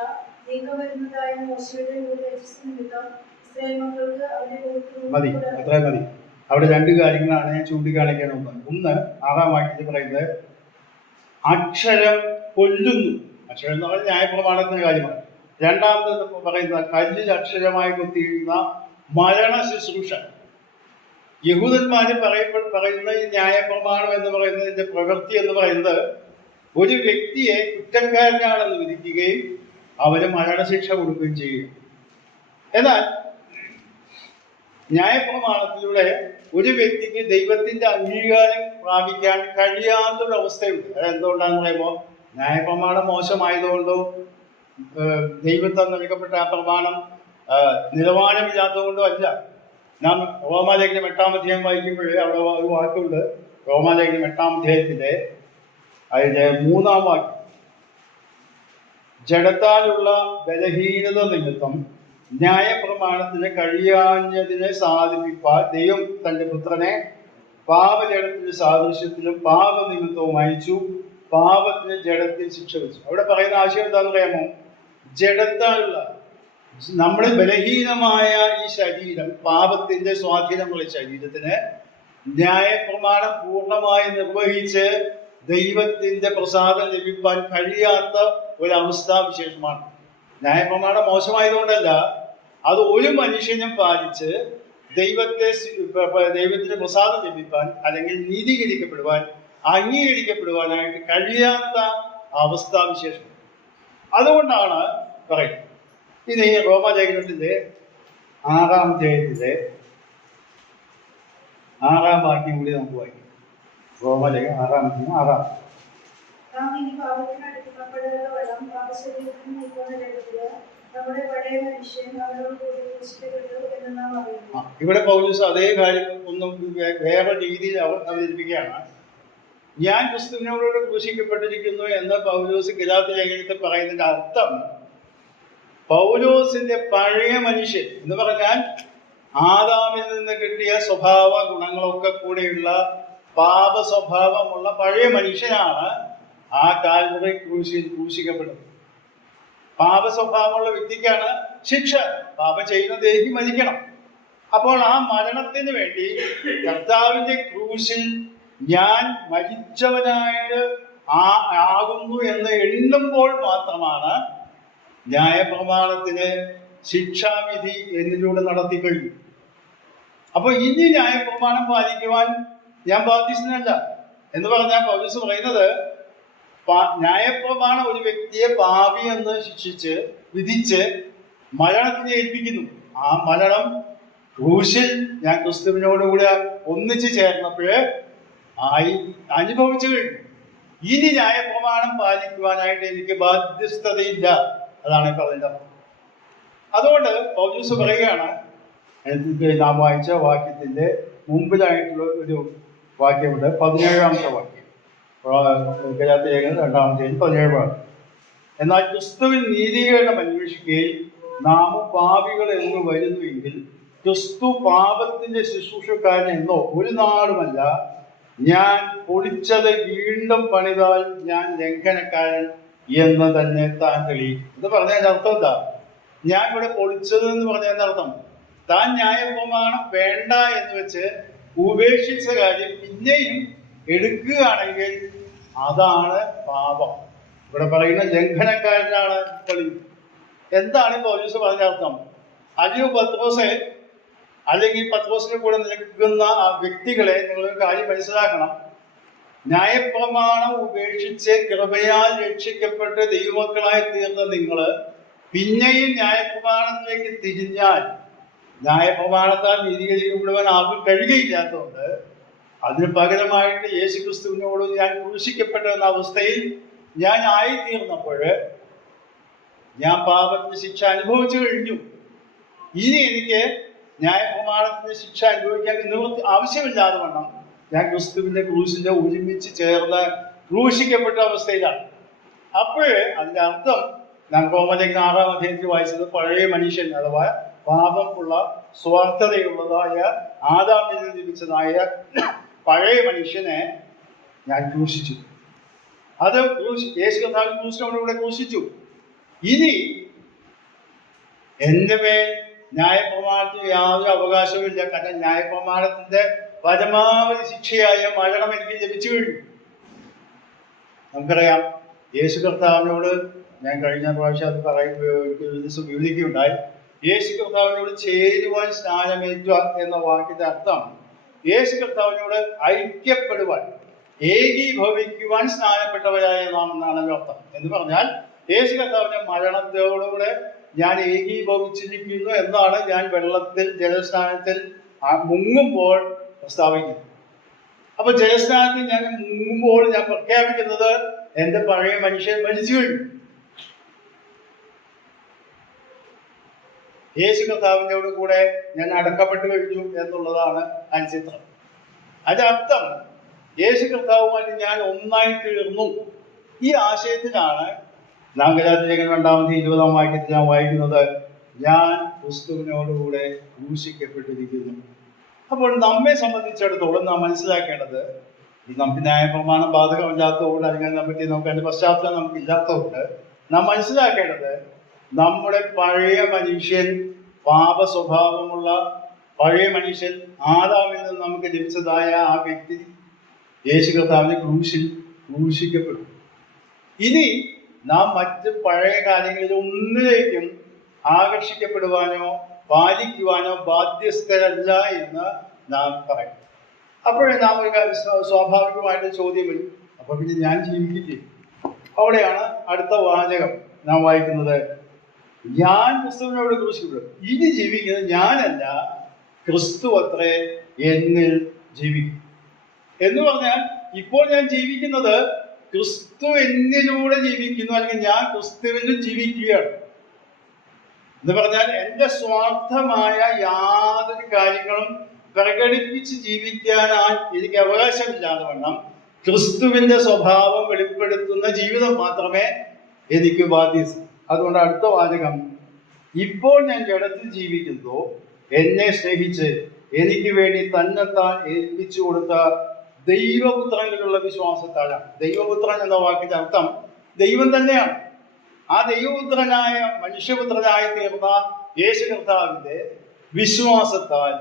നീക്കം വരുന്നതായ മോശയുടെ നിമിത്തം ഇസ്രായേൽ മക്കൾക്ക് അവന്റെ മതി. അവിടെ 2 കാര്യങ്ങളാണ് ഞാൻ ചൂണ്ടിക്കാണിക്കാൻ പോകുന്നത്. ഒന്ന്, 6-ാം വാക്യത്തിൽ പറയുന്നത് അക്ഷരം കൊല്ലുന്നു. അക്ഷരം എന്ന് പറഞ്ഞാൽ ന്യായപ്രമാണത്തിന്റെ കാര്യമാണ്. രണ്ടാമത് പറയുന്നത് കല്ലിൽ അക്ഷരമായി കൊത്തിയിരുന്ന മരണ ശുശ്രൂഷ. യഹൂദന്മാര് പറയുന്ന ഈ ന്യായപ്രമാണം എന്ന് പറയുന്നതിന്റെ പ്രവൃത്തി എന്ന് പറയുന്നത് ഒരു വ്യക്തിയെ കുറ്റക്കാരനാണെന്ന് വിധിക്കുകയും അവന് മരണശിക്ഷ കൊടുക്കുകയും ചെയ്യും. എന്നാൽ ന്യായപ്രമാണത്തിലൂടെ ഒരു വ്യക്തിക്ക് ദൈവത്തിന്റെ അംഗീകാരം പ്രാപിക്കാൻ കഴിയാത്തൊരു അവസ്ഥയുണ്ട്. അതെന്തുകൊണ്ടാന്ന് പറയുമ്പോൾ, ന്യായപ്രമാണം മോശമായതുകൊണ്ടോ ദൈവത്താൽ നൽകപ്പെട്ട ആ പ്രമാണം നിലവാരമില്ലാത്തതുകൊണ്ടോ അല്ല. നാം റോമാലേഖനം 8-ാം അധ്യായം വായിക്കുമ്പോഴേ അവിടെ ഒരു വാക്കുണ്ട്. റോമാലേഖനം 8-ാം അധ്യായത്തിലെ അതിന്റെ 3-ാം വാക്യം, ജഡത്താലുള്ള ബലഹീനത നിമിത്തം ന്യായപ്രമാണത്തിന് കഴിയാഞ്ഞതിനെ സാധിപ്പിക്കാൻ ദൈവം തന്റെ പുത്രനെ പാപജഡത്തിന്റെ സാദൃശ്യത്തിലും പാപനിമിത്തവും അയച്ചു, പാപത്തിന് ജഡത്തിൽ ശിക്ഷ വെച്ചു. അവിടെ പറയുന്ന ആശയം എന്താണെന്ന് പറയാമോ? ജഡത്താലുള്ള നമ്മുടെ ബലഹീനമായ ഈ ശരീരം, പാപത്തിന്റെ സ്വാധീനമുള്ള ശരീരത്തിന് ന്യായപ്രമാണം പൂർണ്ണമായി നിർവഹിച്ച് ദൈവത്തിന്റെ പ്രസാദം ലഭിക്കാൻ കഴിയാത്ത ഒരവസ്ഥാവിശേഷമാണ്. ന്യായപ്രമാണം മോശമായതുകൊണ്ടല്ല, അത് ഒരു മനുഷ്യനും പാലിച്ച് ദൈവത്തിന്റെ പ്രസാദം ലഭിക്കാൻ അല്ലെങ്കിൽ നീതീകരിക്കപ്പെടുവാൻ, അംഗീകരിക്കപ്പെടുവാനായിട്ട് കഴിയാത്ത അവസ്ഥാവിശേഷം. അതുകൊണ്ടാണ് പറയുന്നത്. ഇനി റോമാലേഖനത്തിന്റെ 6-ാം അധ്യായത്തിലെ 6-ാം വാക്യം കൂടി നമുക്ക് വായിക്കാം. റോമാലേഖനം 6-ാം അധ്യായം 6-ാം. നാം ഇനി പാപത്തിന് അടുക്കപ്പെടാതെ വണ്ണം പാപശരീരത്തിൽ നീക്കുന്ന രംഗത്തില് നമ്മുടെ പഴയ മനുഷ്യൻ അവരോട് കൂടി ക്രൂശിക്കപ്പെട്ടു എന്ന് നാം അറിയുന്നു. ഇവിടെ പൗലോസ് അതേ കാര്യം ഒന്നും വേറെ രീതിയിൽ അവതരിപ്പിക്കുകയാണ്. ഞാൻ ക്രിസ്തുവിനോട് ക്രൂശിക്കപ്പെട്ടിരിക്കുന്നു എന്ന് പൗലോസ് ഗലാത്യ ലേഖനത്തിൽ പറയുന്നതിന്റെ അർത്ഥം, പൗലോസിന്റെ പഴയ മനുഷ്യൻ എന്ന് പറഞ്ഞാൽ ആദാമിൽ നിന്ന് കിട്ടിയ സ്വഭാവ ഗുണങ്ങളൊക്കെ കൂടെയുള്ള പാപ സ്വഭാവമുള്ള പഴയ മനുഷ്യനാണ് ആ കാൽവറി ക്രൂശിൽ ക്രൂശിക്കപ്പെടുന്നത്. പാപ സ്വഭാവമുള്ള വ്യക്തിക്കാണ് ശിക്ഷ. പാപം ചെയ്യുന്ന ദേഹി മരിക്കണം. അപ്പോൾ ആ മരണത്തിന് വേണ്ടി കർത്താവിന്റെ ക്രൂശിൽ ഞാൻ മരിച്ചവനായിട്ട് ആകുന്നു എന്ന് എണ്ണുമ്പോൾ മാത്രമാണ് ന്യായപ്രമാണത്തിന് ശിക്ഷാവിധി എന്നിലൂടെ നടത്തി കഴിഞ്ഞു. അപ്പൊ ഇനി ന്യായപ്രമാണം പാലിക്കുവാൻ ഞാൻ ബാധ്യസ്ഥനല്ല എന്ന് പറഞ്ഞാൽ പൗലോസ് പറയുന്നത്, ന്യായപ്രമാണം ഒരു വ്യക്തിയെ പാപി എന്ന് ശിക്ഷിച്ച് വിധിച്ച് മരണത്തിന് ഏൽപ്പിക്കുന്നു. ആ മരണം ക്രൂശിൽ ഞാൻ ക്രിസ്തുവിനോടുകൂടെ ഒന്നിച്ചു ചേർന്നപ്പോഴേ അനുഭവിച്ചു കഴിഞ്ഞു. ഇനി ന്യായപ്രമാണം പാലിക്കുവാനായിട്ട് എനിക്ക് ബാധ്യസ്ഥതയില്ല. അതാണ് പറഞ്ഞതിന്റെ അർത്ഥം. അതുകൊണ്ട് പൗലോസ് പറയുകയാണ്, നാം വായിച്ച വാക്യത്തിന്റെ മുമ്പിലായിട്ടുള്ള ഒരു വാക്യമുണ്ട്, 17-ാമത്തെ വാക്യം, ഗലാത്യ ലേഖനം 2-ാം അധ്യായം 17. എന്നാൽ ക്രിസ്തുവിൽ നീതീകരണം അന്വേഷിക്കുകയും നാം പാപികൾ എന്ന് വരുന്നുവെങ്കിൽ ക്രിസ്തു പാപത്തിന്റെ ശുശ്രൂഷക്കാരൻ എന്നോ ഒരു നാളുമല്ല. ഞാൻ പൊളിച്ചത് വീണ്ടും പണിതാൽ ഞാൻ ലംഘനക്കാരൻ എന്ന് തന്നെ താൻ തെളിയിക്കും. ഇത് പറഞ്ഞതിന്റെ അർത്ഥം എന്താ? ഞാൻ ഇവിടെ പൊളിച്ചത് എന്ന് പറഞ്ഞതിന്റെ അർത്ഥം, താൻ ന്യായപ്രമാണം വേണ്ട എന്ന് വെച്ച് ഉപേക്ഷിച്ച കാര്യം പിന്നെയും എടുക്കുകയാണെങ്കിൽ അതാണ് പാപം. ഇവിടെ പറയുന്ന ലംഘനക്കാരനാണ് തെളിവ്. എന്താണ് പൗലോസ് പറഞ്ഞ അർത്ഥം? അല്ലയോ പത്രോസെ, അല്ലെങ്കിൽ പത്രോസിന്റെ കൂടെ നിൽക്കുന്ന ആ വ്യക്തികളെ നിങ്ങളൊരു കാര്യം മനസ്സിലാക്കണം. ന്യായപ്രമാണം ഉപേക്ഷിച്ച് കൃപയാൽ രക്ഷിക്കപ്പെട്ട് ദൈവമക്കളായി തീർന്ന നിങ്ങള് പിന്നെയും ന്യായപ്രമാണത്തിലേക്ക് തിരിഞ്ഞാൽ ന്യായപ്രമാണത്താൽ നീതീകരിക്കപ്പെടുവാൻ ആർക്കും കഴിയുകയില്ലാത്തതുകൊണ്ട് അതിന് പകരമായിട്ട് യേശുക്രിസ്തുവിനോട് ഞാൻ ക്രൂശിക്കപ്പെട്ടെന്ന അവസ്ഥയിൽ ഞാൻ ആയിത്തീർന്നപ്പോൾ ഞാൻ പാപത്തിന്റെ ശിക്ഷ അനുഭവിച്ചു കഴിഞ്ഞു. ഇനി എനിക്ക് ന്യായപ്രമാണത്തിന്റെ ശിക്ഷ അനുഭവിക്കാൻ നിവൃത്തി ആവശ്യമില്ലാതെ വണ്ണം ഞാൻ ക്രിസ്തുവിന്റെ ക്രൂശിന്റെ ഒരുമിച്ച് ചേർന്ന് ക്രൂശിക്കപ്പെട്ട അവസ്ഥയിലാണ്. അപ്പോഴേ അതിന്റെ അർത്ഥം ഞാൻ റോമലേഖനം 6-ാം അധ്യായത്തിൽ വായിച്ചത്, പഴയ മനുഷ്യൻ അഥവാ പാപമുള്ള സ്വാർത്ഥതയുള്ളതായ ആദാമിൽ നിന്ന് ലഭിച്ചതായ പഴയ മനുഷ്യനെ ഞാൻ ക്രൂശിച്ചു. അത് യേശു കർത്താവിൻ ക്രൂശിനോടുകൂടെ ക്രൂശിച്ചു. ഇനി എന്റെ മേൽ ന്യായപ്രമാണത്തിന് യാതൊരു അവകാശവുമില്ല. കാരണം ന്യായപ്രമാണത്തിന്റെ പരമാവധി ശിക്ഷയായ മരണം എനിക്ക് ലഭിച്ചു കഴിഞ്ഞു. നമുക്കറിയാം, യേശു കർത്താവിനോട് ഞാൻ കഴിഞ്ഞ പ്രാവശ്യം അത് വിവരിക്കുകയുണ്ടായി. യേശു കർത്താവിനോട് ചേരുവാൻ സ്നാനമേറ്റുക എന്ന വാക്കിന്റെ അർത്ഥം യേശു കർത്താവിനോട് ഐക്യപ്പെടുവാൻ, ഏകീഭവിക്കുവാൻ സ്നാനപ്പെട്ടവരായ നാം എന്നാണ് അർത്ഥം. എന്ന് പറഞ്ഞാൽ യേശു കർത്താവിന്റെ മരണത്തോടുകൂടെ ഞാൻ ഏകീഭവിച്ചിരിക്കുന്നു എന്നാണ് ഞാൻ വെള്ളത്തിൽ ജലസ്നാനത്തിൽ മുങ്ങുമ്പോൾ പ്രസ്താവിക്കുന്നത്. അപ്പൊ ജലസ്നാനത്തിൽ ഞാൻ മുങ്ങുമ്പോൾ ഞാൻ പ്രഖ്യാപിക്കുന്നത് എന്റെ പഴയ മനുഷ്യൻ മരിച്ചു കഴിഞ്ഞു. യേശു കർത്താവിനോട് കൂടെ ഞാൻ അടക്കപ്പെട്ടു കഴിഞ്ഞു എന്നുള്ളതാണ് അനുചിത്രം. അതിന്റെ അർത്ഥം യേശു കർത്താവുമായിട്ട് ഞാൻ ഒന്നായി തീർന്നു. ഈ ആശയത്തിലാണ് നാം ഗലാത്യ ലേഖനം 2-ാം അധ്യായം 20-ാം വാക്യത്തിൽ ഞാൻ വായിക്കുന്നത്, ഞാൻ ക്രിസ്തുവിനോടുകൂടെ ക്രൂശിക്കപ്പെട്ടിരിക്കുന്നു. അപ്പോൾ നമ്മെ സംബന്ധിച്ചിടത്തോളം നാം മനസ്സിലാക്കേണ്ടത്, നമുക്ക് ന്യായപ്രമാണം ബാധകമില്ലാത്തതുകൊണ്ട് അല്ലെങ്കിൽ നമുക്ക് അതിന്റെ പശ്ചാത്തലം നമുക്ക് ഇല്ലാത്തതുകൊണ്ട് നാം മനസ്സിലാക്കേണ്ടത്, നമ്മുടെ പഴയ മനുഷ്യൻ, പാപ സ്വഭാവമുള്ള പഴയ മനുഷ്യൻ, ആദാമിൽ നിന്ന് നമുക്ക് ലഭിച്ചതായ ആ വ്യക്തി യേശു കർത്താവിനെ ക്രൂശിക്കപ്പെടും. ഇനി നാം മറ്റ് പഴയ കാര്യങ്ങളിൽ ഒന്നിലേക്കും ആകർഷിക്കപ്പെടുവാനോ പാലിക്കുവാനോ ബാധ്യസ്ഥരല്ല എന്ന് നാം പറയും. അപ്പോഴേ നാം ഒരു സ്വാഭാവികമായിട്ട് ചോദ്യം വരും, അപ്പൊ പിന്നെ ഞാൻ ജീവിക്കില്ലേ? അവിടെയാണ് അടുത്ത വാചകം നാം വായിക്കുന്നത്, ഞാൻ ക്രിസ്തുവിനോട് ക്രൂശിക്കപ്പെടും. ഇനി ജീവിക്കുന്നത് ഞാനല്ല, ക്രിസ്തു അത്രേ എന്നിൽ ജീവിക്കും. എന്ന് പറഞ്ഞാൽ ഇപ്പോൾ ഞാൻ ജീവിക്കുന്നത് ക്രിസ്തു എന്നിലൂടെ ജീവിക്കുന്നു, അല്ലെങ്കിൽ ഞാൻ ക്രിസ്തുവിനും ജീവിക്കുകയാണ്. എന്ന് പറഞ്ഞാൽ എൻ്റെ സ്വാർത്ഥമായ യാതൊരു കാര്യങ്ങളും പ്രകടിപ്പിച്ച് ജീവിക്കാനായി എനിക്ക് അവകാശമില്ലാതെ വണ്ണം ക്രിസ്തുവിന്റെ സ്വഭാവം വെളിപ്പെടുത്തുന്ന ജീവിതം മാത്രമേ എനിക്ക് ബാധ്യത. അതുകൊണ്ട് അടുത്ത വാചകം, ഇപ്പോൾ ഞാൻ ജഡത്തിൽ ജീവിക്കുന്നു, എന്നെ സ്നേഹിച്ച് എനിക്ക് വേണ്ടി തന്നെത്താൻ ഏൽപ്പിച്ചു കൊടുത്ത ദൈവപുത്രനിലുള്ള വിശ്വാസത്താലാണ്. ദൈവപുത്രൻ എന്ന വാക്കിന്റെ അർത്ഥം ദൈവം തന്നെയാണ്. ആ ദൈവപുത്രനായ മനുഷ്യപുത്രനായി തീർന്ന യേശു കർത്താവിന്റെ വിശ്വാസത്താൽ,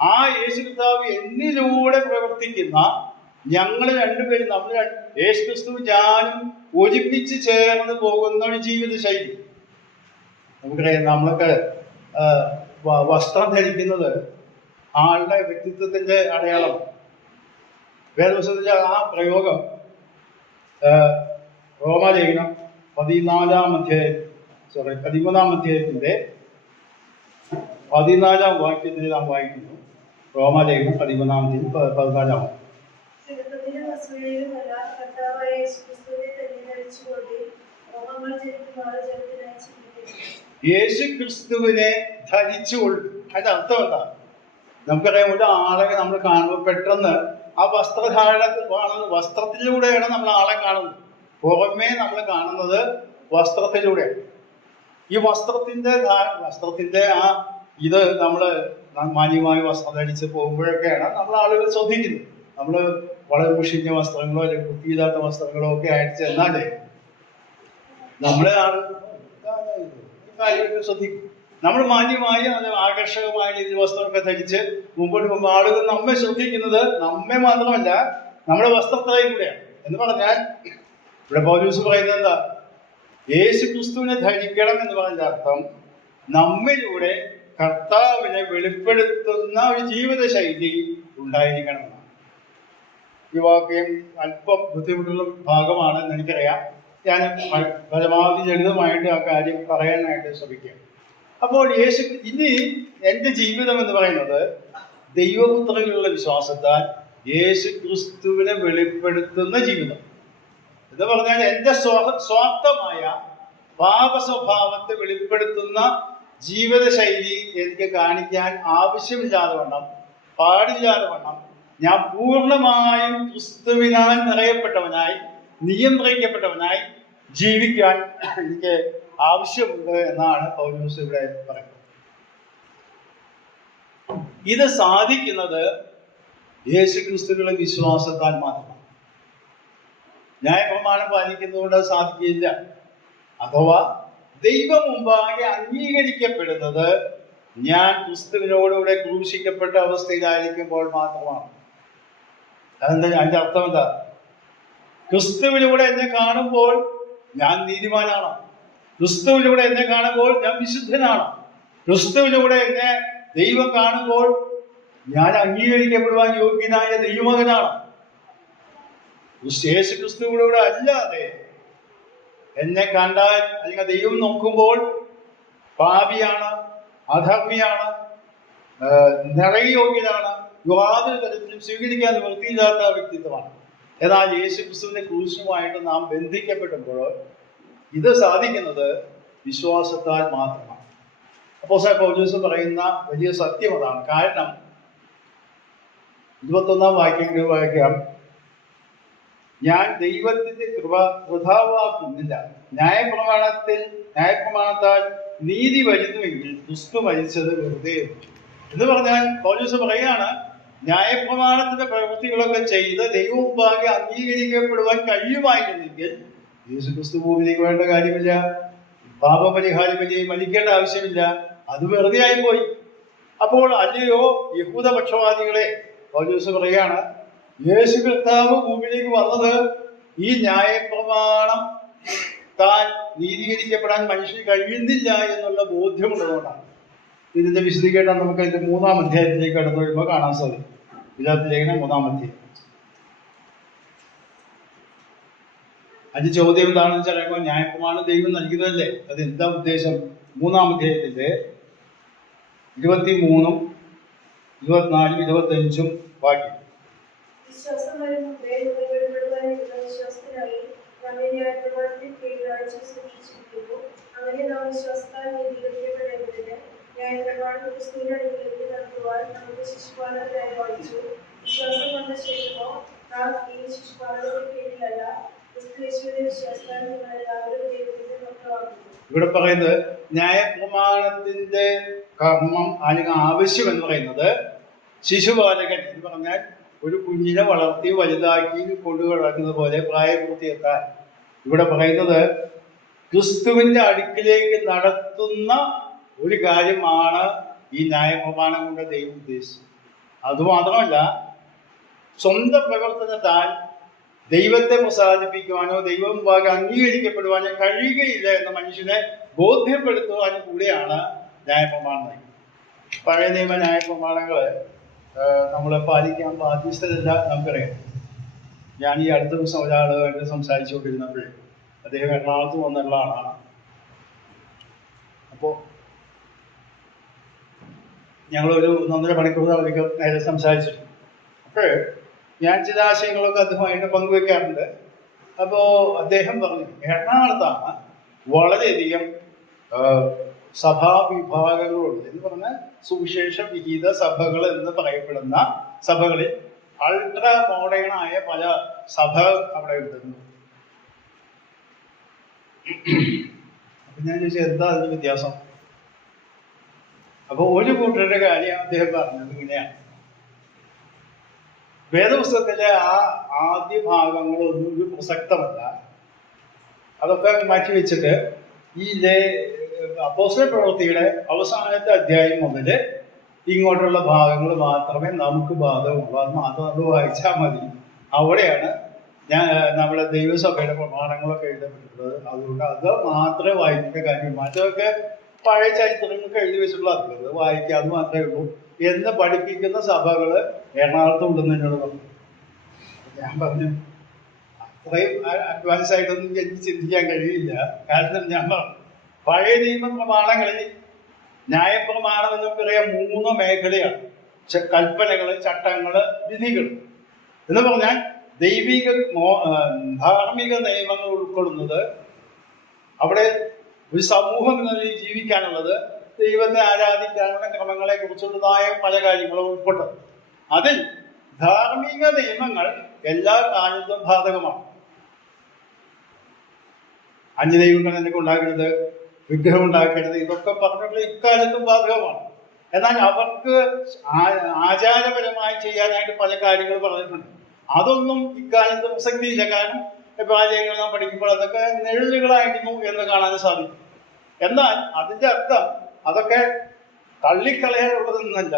ആ യേശു കർത്താവ് എന്നിലൂടെ പ്രവർത്തിക്കുന്ന ഞങ്ങൾ രണ്ടുപേരും, നമ്മൾ യേശു ക്രിസ്തു ഞാനും ഒരുമിച്ച് ചേർന്ന് പോകുന്ന ഒരു ജീവിത ശൈലി. നമുക്കറിയാം, നമ്മളൊക്കെ വസ്ത്രം ധരിക്കുന്നത് ആളുടെ വ്യക്തിത്വത്തിന്റെ അടയാളം. വേദപുസ്തകത്തിലെ ആ പ്രയോഗം റോമാലേഖനം 13-ാം അധ്യായത്തിന്റെ 14-ാം വാക്യത്തിൽ നാം വായിക്കുന്നു. റോമാലേഖനം 13-ാം അധ്യായം 14-ാം വാക്യം. യേശു ക്രിസ്തുവിനെ ധരിച്ചുകൊള്ളു. അതിന്റെ അർത്ഥം എന്താ? നമുക്കറിയാം, ഒരു ആളെ നമ്മൾ കാണുമ്പോൾ പെട്ടെന്ന് ആ വസ്ത്രത്തിലൂടെയാണ് നമ്മൾ ആളെ കാണുന്നത്. പുറമേ നമ്മൾ കാണുന്നത് വസ്ത്രത്തിലൂടെയാണ്. ഈ വസ്ത്രത്തിന്റെ ആ ഇത് നമ്മൾ മാന്യമായ വസ്ത്രം ധരിച്ച് പോകുമ്പോഴൊക്കെയാണ് നമ്മൾ ആളുകൾ ശ്രദ്ധിക്കുന്നത്. നമ്മൾ വളരെ മുഷിഞ്ഞ വസ്ത്രങ്ങളോ അല്ലെങ്കിൽ വൃത്തിയില്ലാത്ത വസ്ത്രങ്ങളോ ഒക്കെ ആയിട്ട് ചെന്നാലേ നമ്മളെ കാര്യമൊക്കെ ശ്രദ്ധിക്കും. നമ്മൾ മാന്യമായി ആകർഷകമായ രീതിയിൽ വസ്ത്രമൊക്കെ ധരിച്ച് മുമ്പോട്ട് പോകുമ്പോൾ ആളുകൾ നമ്മെ ശ്രദ്ധിക്കുന്നത് നമ്മെ മാത്രമല്ല, നമ്മുടെ വസ്ത്രത്തെയും കൂടെയാണ്. എന്ന് പറഞ്ഞാൽ ഇവിടെ പൗലോസ് പറയുന്നത് എന്താ? യേശു ക്രിസ്തുവിനെ ധരിക്കണം എന്ന് പറഞ്ഞ അർത്ഥം നമ്മിലൂടെ കർത്താവിനെ വെളിപ്പെടുത്തുന്ന ഒരു ജീവിത ശൈലി ഉണ്ടായിരിക്കണമെന്നാണ്. ഈ വാക്യം അല്പം ബുദ്ധിമുട്ടുള്ള ഭാഗമാണെന്ന് എനിക്കറിയാം. ഞാൻ പരമാവധി ലളിതമായിട്ട് ആ കാര്യം പറയാനായിട്ട് ശ്രമിക്കാം. അപ്പോൾ ഇനി എൻ്റെ ജീവിതം എന്ന് പറയുന്നത് ദൈവപുത്രനിലുള്ള വിശ്വാസത്താൽ യേശു ക്രിസ്തുവിനെ വെളിപ്പെടുത്തുന്ന ജീവിതം എന്ന് പറഞ്ഞാൽ എൻ്റെ സ്വാർത്ഥമായ പാപ സ്വഭാവത്തെ വെളിപ്പെടുത്തുന്ന ജീവിത ശൈലി എനിക്ക് കാണിക്കാൻ ആവശ്യമില്ലാതെ വണ്ണം, പാടില്ലാതെ വണ്ണം ഞാൻ പൂർണ്ണമായും ക്രിസ്തുവിനാൽ നിറയപ്പെട്ടവനായി, നിയന്ത്രിക്കപ്പെട്ടവനായി ജീവിക്കാൻ എനിക്ക് ആവശ്യമുണ്ട് എന്നാണ് പൗലോസ് ഇവിടെ പറയുന്നത്. ഇത് സാധിക്കുന്നത് യേശു ക്രിസ്തുവിനുള്ള വിശ്വാസത്താൽ മാത്രമാണ്. ന്യായപ്രമാണം പാലിക്കുന്നതുകൊണ്ട് അത് സാധിക്കില്ല. അഥവാ ദൈവം മുമ്പാകെ അംഗീകരിക്കപ്പെടുന്നത് ഞാൻ ക്രിസ്തുവിനോടുകൂടെ ക്രൂശിക്കപ്പെട്ട അവസ്ഥയിലായിരിക്കുമ്പോൾ മാത്രമാണ്. അതെന്താ? അതിന്റെ അർത്ഥം എന്താ? ക്രിസ്തുവിലൂടെ എന്നെ കാണുമ്പോൾ ഞാൻ നീതിമാനാണ്. ക്രിസ്തുവിലൂടെ എന്നെ കാണുമ്പോൾ ഞാൻ വിശുദ്ധനാണ്. ക്രിസ്തുവിലൂടെ എന്നെ ദൈവം കാണുമ്പോൾ ഞാൻ അംഗീകരിക്കപ്പെടുവാൻ യോഗ്യനായ ദൈവമകനാണ്. യേശു ക്രിസ്തുവിലൂടെ അല്ലാതെ എന്നെ കണ്ടാൽ, അല്ലെങ്കിൽ ദൈവം നോക്കുമ്പോൾ പാപിയാണ്, അധർമ്മിയാണ്, നിറയോഗ്യനാണ്, യാതൊരു തരത്തിലും സ്വീകരിക്കാൻ വൃത്തിയില്ലാത്ത വ്യക്തിത്വമാണ്. എന്നാൽ യേശു ക്രിസ്തുവിന്റെ ക്രൂശുമായിട്ട് നാം ബന്ധിക്കപ്പെടുമ്പോൾ ഇത് സാധിക്കുന്നത് വിശ്വാസത്താൽ മാത്രമാണ്. അപ്പോസ്തലൻ പൗലോസ് പറയുന്ന വലിയ സത്യം അതാണ്. കാരണം 21-ാം വാക്യം വായിക്കാം, ഞാൻ ദൈവത്തിന്റെ കൃപ വൃഥാവാക്കുന്നില്ല. ന്യായപ്രമാണത്താൽ നീതി വരുന്നുവെങ്കിൽ ക്രിസ്തു മരിച്ചത് വെറുതെ. എന്ന് പറഞ്ഞാൽ പൗലോസ് പറയാണ്, ന്യായപ്രമാണത്തിന്റെ പ്രവൃത്തികളൊക്കെ ചെയ്ത് ദൈവമുമ്പാകെ അംഗീകരിക്കപ്പെടുവാൻ കഴിയുമായിരുന്നെങ്കിൽ യേശുക്രിസ്തു ഭൂമിയിലേക്ക് വേണ്ട കാര്യമില്ല, പാപപരിഹാരം വലിയ മരിക്കേണ്ട ആവശ്യമില്ല, അത് വെറുതെ ആയിപ്പോയി. അപ്പോൾ അല്ലയോ യഹൂദപക്ഷവാദികളെ, പൗലോസ് പറയാണ്, യേശു കർത്താവ് ഭൂമിയിലേക്ക് വന്നത് ഈ ന്യായപ്രമാണം താൻ നീതീകരിക്കപ്പെടാൻ മനുഷ്യന് കഴിയുന്നില്ല എന്നുള്ള ബോധ്യമുള്ളതുകൊണ്ടാണ്. ഇതിന്റെ വിശദീകരണം നമുക്ക് അതിന്റെ 3-ാം അധ്യായത്തിലേക്ക് കടന്നു വരുമ്പോൾ കാണാൻ സാധിക്കും. ഗലാത്യലേഖനം 3-ാം അധ്യായം. അതിന്റെ ചോദ്യം എന്താണെന്ന് വെച്ചാൽ, ന്യായപ്രമാണം ദൈവം നൽകുന്നതല്ലേ, അത് എന്താ ഉദ്ദേശം? 3-ാം അധ്യായത്തിന്റെ 23, 24, 25 വാക്യം. വിശ്വാസം വഴി മുമ്പേ വെളിപ്പെടുവാനുള്ള വിശ്വാസത്തിനായി നമ്മെ ന്യായപ്രമാണത്തിൽ കീഴ്വാഴ്ച സൂക്ഷിച്ചിരിക്കുന്നു. അങ്ങനെ നാം വിശ്വാസത്താൽ നീതീകരിക്കപ്പെടേണ്ടതിന് ന്യായപ്രമാണം ക്രിസ്തുവിന്റെ അടുക്കലേക്ക് നടത്തുവാൻ നമുക്ക് ശിശുപാലകരായി വായിച്ചു. വിശ്വാസം വന്ന ശേഷമോ നാം ഈ ശിശുപാലകരുടെ കീഴിലല്ല, ക്രിസ്തുയേശുവിന്റെ വിശ്വാസത്താൽ നിങ്ങൾ എല്ലാവരും ദൈവത്തിന്റെ മക്കളാകുന്നു. ഇവിടെ പറയുന്നത് ന്യായപ്രമാണത്തിന്റെ കർമ്മം അല്ലെങ്കിൽ ആവശ്യം എന്ന് പറയുന്നത് ശിശുപാലകൻ എന്ന് പറഞ്ഞാൽ ഒരു കുഞ്ഞിനെ വളർത്തി വലുതാക്കി കൊണ്ടുകിടക്കുന്നത് പോലെ പ്രായപൂർത്തിയെത്താൻ ഇവിടെ പറയുന്നത് ക്രിസ്തുവിന്റെ അടുക്കിലേക്ക് നടത്തുന്ന ഒരു കാര്യമാണ് ഈ ന്യായപ്രമാണം കൊണ്ട് ദൈവം ഉദ്ദേശിച്ചത്. അതുമാത്രമല്ല, സ്വന്തം പ്രവർത്തനത്താൽ ദൈവത്തെ പ്രസാദിപ്പിക്കുവാനോ ദൈവം മുമ്പാകെ അംഗീകരിക്കപ്പെടുവാനോ കഴിയുകയില്ല എന്ന മനുഷ്യനെ ബോധ്യപ്പെടുത്തുവാനും കൂടിയാണ് ന്യായപ്രമാണം നൽകുന്നത്. പഴയ നിയമ ന്യായപ്രമാണങ്ങള് നമ്മളെ പാലിക്കാൻ ബാധ്യസ്ഥരല്ല നമുക്കറിയാം. ഞാൻ ഈ അടുത്ത ദിവസം ഒരാളുമായിട്ട് സംസാരിച്ചുകൊണ്ടിരുന്നപ്പോഴേ അദ്ദേഹം എറണാകുളത്ത് വന്നുള്ള ആളാണ്. അപ്പോൾ ഞങ്ങളൊരു 1.5 മണിക്കൂർ അവർക്ക് നേരെ സംസാരിച്ചിട്ടുണ്ട്. അപ്പോൾ ഞാൻ ചില ആശയങ്ങളൊക്കെ അദ്ദേഹമായിട്ട് പങ്കുവെക്കാറുണ്ട്. അപ്പോൾ അദ്ദേഹം പറഞ്ഞു, എറണാകുളത്താണ് വളരെയധികം സഭാവിഭാഗങ്ങളുണ്ട്. എന്ന് പറഞ്ഞാൽ സുവിശേഷ വിഹിത സഭകൾ എന്ന് പറയപ്പെടുന്ന സഭകളിൽ അൾട്രാ മോഡേണായ പല സഭ അവിടെ ഉണ്ട്. അപ്പൊ ഞാൻ ചോദിച്ചു, എന്താ അതിന് വ്യത്യാസം? അപ്പൊ ഒരു കൂട്ടരുടെ കാര്യം അദ്ദേഹം പറഞ്ഞത് ഇങ്ങനെയാണ്: വേദപുസ്തകത്തിലെ ആ ആദ്യ ഭാഗങ്ങളൊന്നും ഒരു പ്രസക്തമല്ല, അതൊക്കെ മാറ്റി വെച്ചിട്ട് ഈ അപ്പോസ്തല പ്രവൃത്തിയുടെ അവസാനത്തെ അധ്യായം മുതൽ ഇങ്ങോട്ടുള്ള ഭാഗങ്ങൾ മാത്രമേ നമുക്ക് ബാധകമുള്ളൂ, അത് മാത്രം നമ്മൾ വായിച്ചാൽ മതി. അവിടെയാണ് നമ്മുടെ ദൈവസഭയുടെ പ്രമാണങ്ങളൊക്കെ എഴുതപ്പെട്ടിട്ടുള്ളത്. അതുകൊണ്ട് അത് മാത്രമേ വായിക്കേണ്ട കാര്യം, മറ്റൊക്കെ പഴയ ചരിത്രങ്ങൾക്ക് എഴുതി വെച്ചിട്ടുള്ള അത് വായിക്കാതെ മാത്രമേ ഉള്ളൂ എന്ന് പഠിപ്പിക്കുന്ന സഭകൾ എറണാകുളത്തുണ്ടെന്ന് എന്നോട് പറഞ്ഞു. ഞാൻ പറഞ്ഞു, അത്രയും അഡ്വാൻസ് ആയിട്ടൊന്നും എനിക്ക് ചിന്തിക്കാൻ കഴിയില്ല. കാരണം ഞാൻ പറഞ്ഞു, പഴയ നിയമ പ്രമാണങ്ങളിൽ ന്യായപ്രമാണം എന്ന് പറയാൻ 3 മേഖലയാണ്: കൽപ്പനകള്, ചട്ടങ്ങള്, വിധികൾ. എന്ന് പറഞ്ഞാൽ ദൈവിക ധാർമ്മിക നിയമങ്ങൾ ഉൾക്കൊള്ളുന്നത്, അവിടെ ഒരു സമൂഹം എന്ന നിലയിൽ ജീവിക്കാനുള്ളത്, ദൈവത്തെ ആരാധിക്കാനുള്ള ക്രമങ്ങളെ കുറിച്ചുള്ളതായ പല കാര്യങ്ങളും ഉൾപ്പെട്ടത്. അതിൽ ധാർമ്മിക നിയമങ്ങൾ എല്ലാ കാലത്തും ബാധകമാണ്. അന്യദൈവങ്ങൾ എന്നൊക്കെ ഉണ്ടാക്കരുത്, വിഗ്രഹം ഉണ്ടാക്കരുത്, ഇതൊക്കെ പറഞ്ഞിട്ടുള്ള ഇക്കാലത്തും ബാധകമാണ്. എന്നാൽ അവർക്ക് ആചാരപരമായി ചെയ്യാനായിട്ട് പല കാര്യങ്ങൾ പറഞ്ഞിട്ടുണ്ട്. അതൊന്നും ഇക്കാലത്ത് പ്രസക്തിയില്ല. കാരണം ബാല്യങ്ങൾ നാം പഠിക്കുമ്പോൾ അതൊക്കെ നിഴലുകളായിരുന്നു എന്ന് കാണാൻ സാധിക്കും. എന്നാൽ അതിൻ്റെ അർത്ഥം അതൊക്കെ തള്ളിക്കളയാനുള്ളതെന്നല്ല,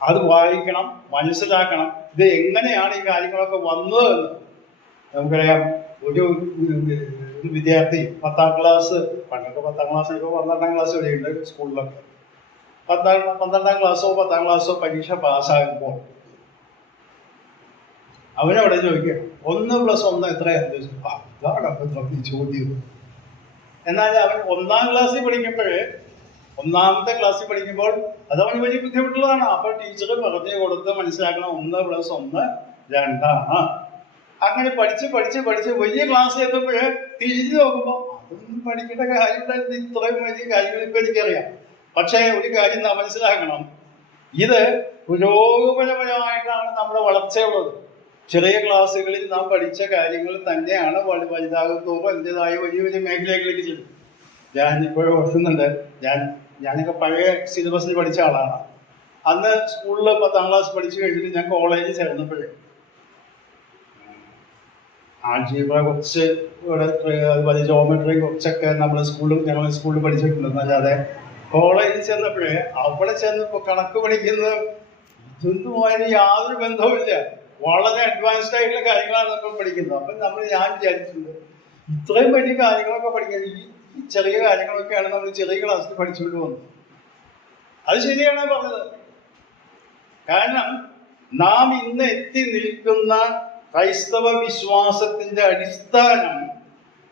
അത് വായിക്കണം, മനസ്സിലാക്കണം. ഇത് എങ്ങനെയാണ് ഈ കാര്യങ്ങളൊക്കെ വന്നതെന്ന് നമുക്കറിയാം. ഒരു വിദ്യാർത്ഥി 10ാം ക്ലാസ്, പണ്ടൊക്കെ 10ാം ക്ലാസ്, ഇപ്പോൾ 12ാം ക്ലാസ് വരെയുണ്ട് സ്കൂളിലൊക്കെ. 12ാം ക്ലാസ്സോ 10ാം ക്ലാസ്സോ പരീക്ഷ പാസ്സാകുമ്പോൾ അവനവിടെ ചോദിക്കുക, 1+1 എത്രയാണ്? അതാണ് ചോദ്യം. എന്നാൽ അവൻ 1ാം ക്ലാസ്സിൽ പഠിക്കുമ്പോഴേ, 1ാമത്തെ ക്ലാസ്സിൽ പഠിക്കുമ്പോൾ അതവന് വലിയ ബുദ്ധിമുട്ടുള്ളതാണ്. അപ്പോൾ ടീച്ചർ പറഞ്ഞു കൊടുത്ത് മനസ്സിലാക്കണം, 1+1 2ആണ്. അങ്ങനെ പഠിച്ച് വലിയ ക്ലാസ്സിൽ എത്തുമ്പോഴേ തിരിഞ്ഞു നോക്കുമ്പോൾ അതൊന്നും പഠിക്കേണ്ട കാര്യമുണ്ടായിരുന്നു, ഇത്രയും വലിയ കാര്യങ്ങൾ ഇപ്പം എനിക്കറിയാം. പക്ഷേ ഒരു കാര്യം നാം മനസ്സിലാക്കണം, ഇത് പുരോഗമനപരമായിട്ടാണ് നമ്മുടെ വളർച്ചയുള്ളത്. ചെറിയ ക്ലാസ്സുകളിൽ നാം പഠിച്ച കാര്യങ്ങൾ തന്നെയാണ് വലുതാകുമ്പോൾ അതിൻ്റെതായ വലിയ വലിയ മേഖലകളിലേക്ക് ചെല്ലും. ഞാൻ ഇപ്പോഴും ഓർക്കുന്നുണ്ട്, ഞാനൊക്കെ പഴയ സിലബസിൽ പഠിച്ച ആളാണ്. അന്ന് സ്കൂളിൽ 10ാം ക്ലാസ് പഠിച്ചു കഴിഞ്ഞിട്ട് ഞാൻ കോളേജിൽ ചേർന്നപ്പോഴേ ആൾജീബ്ര കുറച്ച് ഇവിടെ അതുപോലെ ജോമെട്രി കുറച്ചൊക്കെ നമ്മൾ ഞങ്ങൾ സ്കൂളിൽ പഠിച്ചിട്ടുണ്ടെന്നല്ലാതെ കോളേജിൽ ചെന്നപ്പോഴേ അവിടെ ചെന്നപ്പോൾ കണക്ക് പഠിക്കുന്നത് ഇതൊന്നുമായിട്ട് യാതൊരു ബന്ധവുമില്ല. വളരെ അഡ്വാൻസ്ഡ് ആയിട്ടുള്ള കാര്യങ്ങളാണ് നമ്മൾ പഠിക്കുന്നത്. അപ്പം ഞാൻ വിചാരിച്ചിട്ടുണ്ട് ഇത്രയും വലിയ കാര്യങ്ങളൊക്കെ പഠിക്കാൻ ഈ ചെറിയ കാര്യങ്ങളൊക്കെയാണ് നമ്മൾ ചെറിയ ക്ലാസ്സിൽ പഠിച്ചുകൊണ്ട് വന്നത്. അത് ശരിയാണ് പറഞ്ഞത്. കാരണം നാം ഇന്ന് എത്തി നിൽക്കുന്ന ക്രൈസ്തവ വിശ്വാസത്തിന്റെ അടിസ്ഥാനം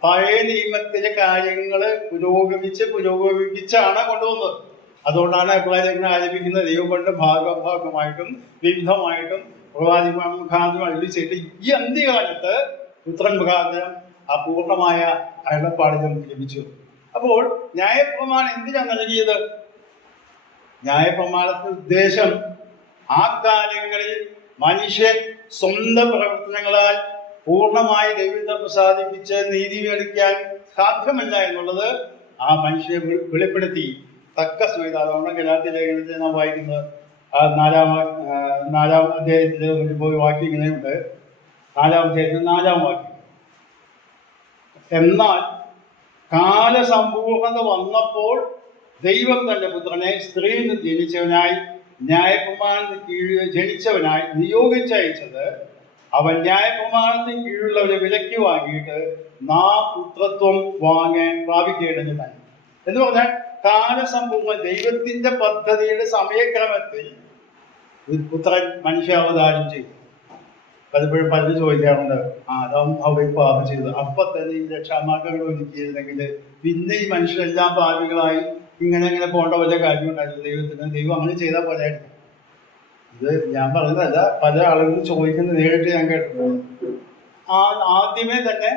പഴയ നിയമത്തിലെ കാര്യങ്ങൾ പുരോഗമിപ്പിച്ചാണ് കൊണ്ടുവന്നത്. അതുകൊണ്ടാണ് എബ്രായലേഖനം ആരംഭിക്കുന്നത് ദൈവം കൊണ്ട് ഭാഗമായിട്ടും വിവിധമായിട്ടും പ്രവാചകന്മാർ മുഖാന്തരം അരുളി ചെയ്ത് ഈ അന്ത്യകാലത്ത് പുത്രൻ മുഖാന്തരം അപൂർണമായ അരുളപ്പാട് നമുക്ക് ലഭിച്ചു. അപ്പോൾ ന്യായപ്രമാണം എന്തിനാണ് നൽകിയത്? ന്യായപ്രമാണത്തിന്റെ ഉദ്ദേശം ആ കാലങ്ങളിൽ മനുഷ്യൻ സ്വന്തം പ്രവർത്തനങ്ങളാൽ പൂർണ്ണമായി ദൈവത്തെ പ്രസാദിപ്പിച്ച് നീതി മേടിക്കാൻ സാധ്യമല്ല എന്നുള്ളത് ആ മനുഷ്യനെ വെളിപ്പെടുത്തി തക്ക സമയത്ത്. അതുകൊണ്ട് ഗലാത്യ ലേഖനത്തിൽ നാം വായിക്കുന്നത് നാലാം അധ്യായത്തിൽ മുൻപോയി വാക്യം ഇങ്ങനെയുണ്ട്. 4-ാം അധ്യായത്തിൽ 4-ാം വാക്യം, എന്നാൽ കാലസമ്പൂർണത വന്നപ്പോൾ ദൈവം തന്റെ പുത്രനെ സ്ത്രീയിൽ നിന്ന് ജനിച്ചവനായി ന്യായപ്രമാണത്തിന് കീഴിൽ ജനിച്ചവനായി നിയോഗിച്ചയച്ചത് അവൻ ന്യായപ്രമാണത്തിന് കീഴിലുള്ളവരെ വിലയ്ക്ക് വാങ്ങിയിട്ട് നാം പുത്രത്വം പ്രാപിക്കേണ്ടത് തന്നെ. എന്ന് പറഞ്ഞാൽ കാലസമ്പൂർണ്ണ ദൈവത്തിന്റെ പദ്ധതിയുടെ സമയക്രമത്തിൽ പുത്രൻ മനുഷ്യാവതാരം ചെയ്തു. പലപ്പോഴും പലരും ചോദിക്കാറുണ്ട്, അവർ പാപം ചെയ്തു, അപ്പൊ തന്നെ ഈ രക്ഷാമാർഗങ്ങൾ ഒരുക്കിയിരുന്നെങ്കിൽ പിന്നെ ഈ മനുഷ്യരെല്ലാം പാപികളായി ഇങ്ങനെ പോകേണ്ട വല്ല കാര്യമുണ്ടായിരുന്നു ദൈവത്തിന്. ദൈവം അങ്ങനെ ചെയ്താൽ പോലെയായിരുന്നു. ഇത് ഞാൻ പറഞ്ഞതല്ല, പല ആളുകളും ചോദിക്കുന്നത് നേരിട്ട് ഞാൻ കേട്ടിട്ടുണ്ട്. ആദ്യമേ തന്നെ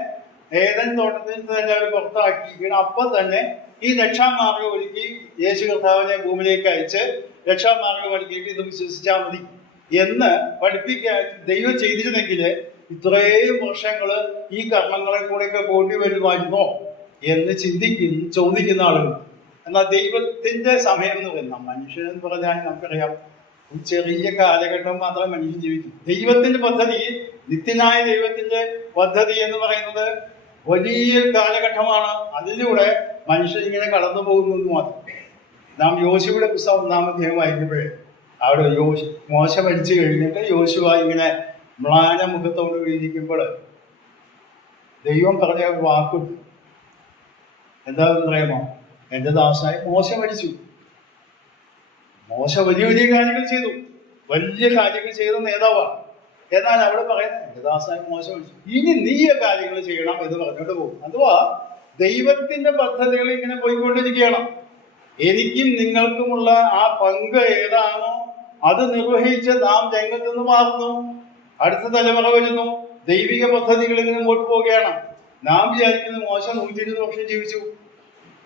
ഏതൻ തോട്ടത്തിൽ തന്നെ അവർ പുറത്താക്കി, അപ്പൊ തന്നെ ഈ രക്ഷാമാർഗം ഒരുക്കി യേശു കർത്താവിനെ ഭൂമിയിലേക്ക് അയച്ച് രക്ഷാമാർഗം ഒരുക്കിയിട്ട് ഇത് വിശ്വസിച്ചാൽ മതി എന്ന് പഠിപ്പിക്കാൻ ദൈവം ചെയ്തിരുന്നെങ്കിൽ ഇത്രയും വർഷങ്ങള് ഈ കർമ്മങ്ങളെ കൂടെയൊക്കെ പോണ്ടി വരുമായിരുന്നോ എന്ന് ചോദിക്കുന്ന ആളുകൾ. എന്നാൽ ദൈവത്തിന്റെ സമയം എന്ന് പറയുന്നത്, മനുഷ്യൻ എന്ന് പറഞ്ഞാൽ നമുക്കറിയാം ഒരു ചെറിയ കാലഘട്ടം മാത്രമേ മനുഷ്യൻ ജീവിക്കും. ദൈവത്തിന്റെ പദ്ധതി, നിത്യനായ ദൈവത്തിന്റെ പദ്ധതി എന്ന് പറയുന്നത് വലിയ കാലഘട്ടമാണ്. അതിലൂടെ മനുഷ്യൻ ഇങ്ങനെ കടന്നു പോകുന്നു എന്ന് മാത്രം. നാം യോശുവയുടെ പുസ്തകം 1-ാം അധ്യായം വായിക്കുമ്പോഴേ അവിടെ മോശ മരിച്ചു കഴിഞ്ഞിട്ട് യോശുവ ഇങ്ങനെ മ്ലാനമുഖത്തോട് ഇരിക്കുമ്പോൾ ദൈവം പറഞ്ഞ ഒരു വാക്കുണ്ട്. എന്താണെന്ന് അറിയാമോ? എന്റെ ദാസനായി മോശ മരിച്ചു. മോശ വലിയ വലിയ കാര്യങ്ങൾ ചെയ്തു, വലിയ കാര്യങ്ങൾ ചെയ്ത നേതാവാണ്. എന്നാൽ അവിടെ പറയുന്നത് എന്റെ ദാസനായി മോശ മരിച്ചു, ഇനി നീ കാര്യങ്ങൾ ചെയ്യണം എന്ന് പറഞ്ഞിട്ട് പോകും. അഥവാ ദൈവത്തിന്റെ പദ്ധതികൾ ഇങ്ങനെ പോയിക്കൊണ്ടിരിക്കുകയാണ്. എനിക്കും നിങ്ങൾക്കുമുള്ള ആ പങ്ക് ഏതാണോ അത് നിർവഹിച്ച് നാം രംഗത്ത് നിന്ന് മാറുന്നു. അടുത്ത തലമുറ വരുന്നു. ദൈവിക പദ്ധതികൾ ഇങ്ങനെ മുമ്പോട്ട് പോവുകയാണ്. നാം വിചാരിക്കുന്ന മോശ 120 വർഷം ജീവിച്ചു,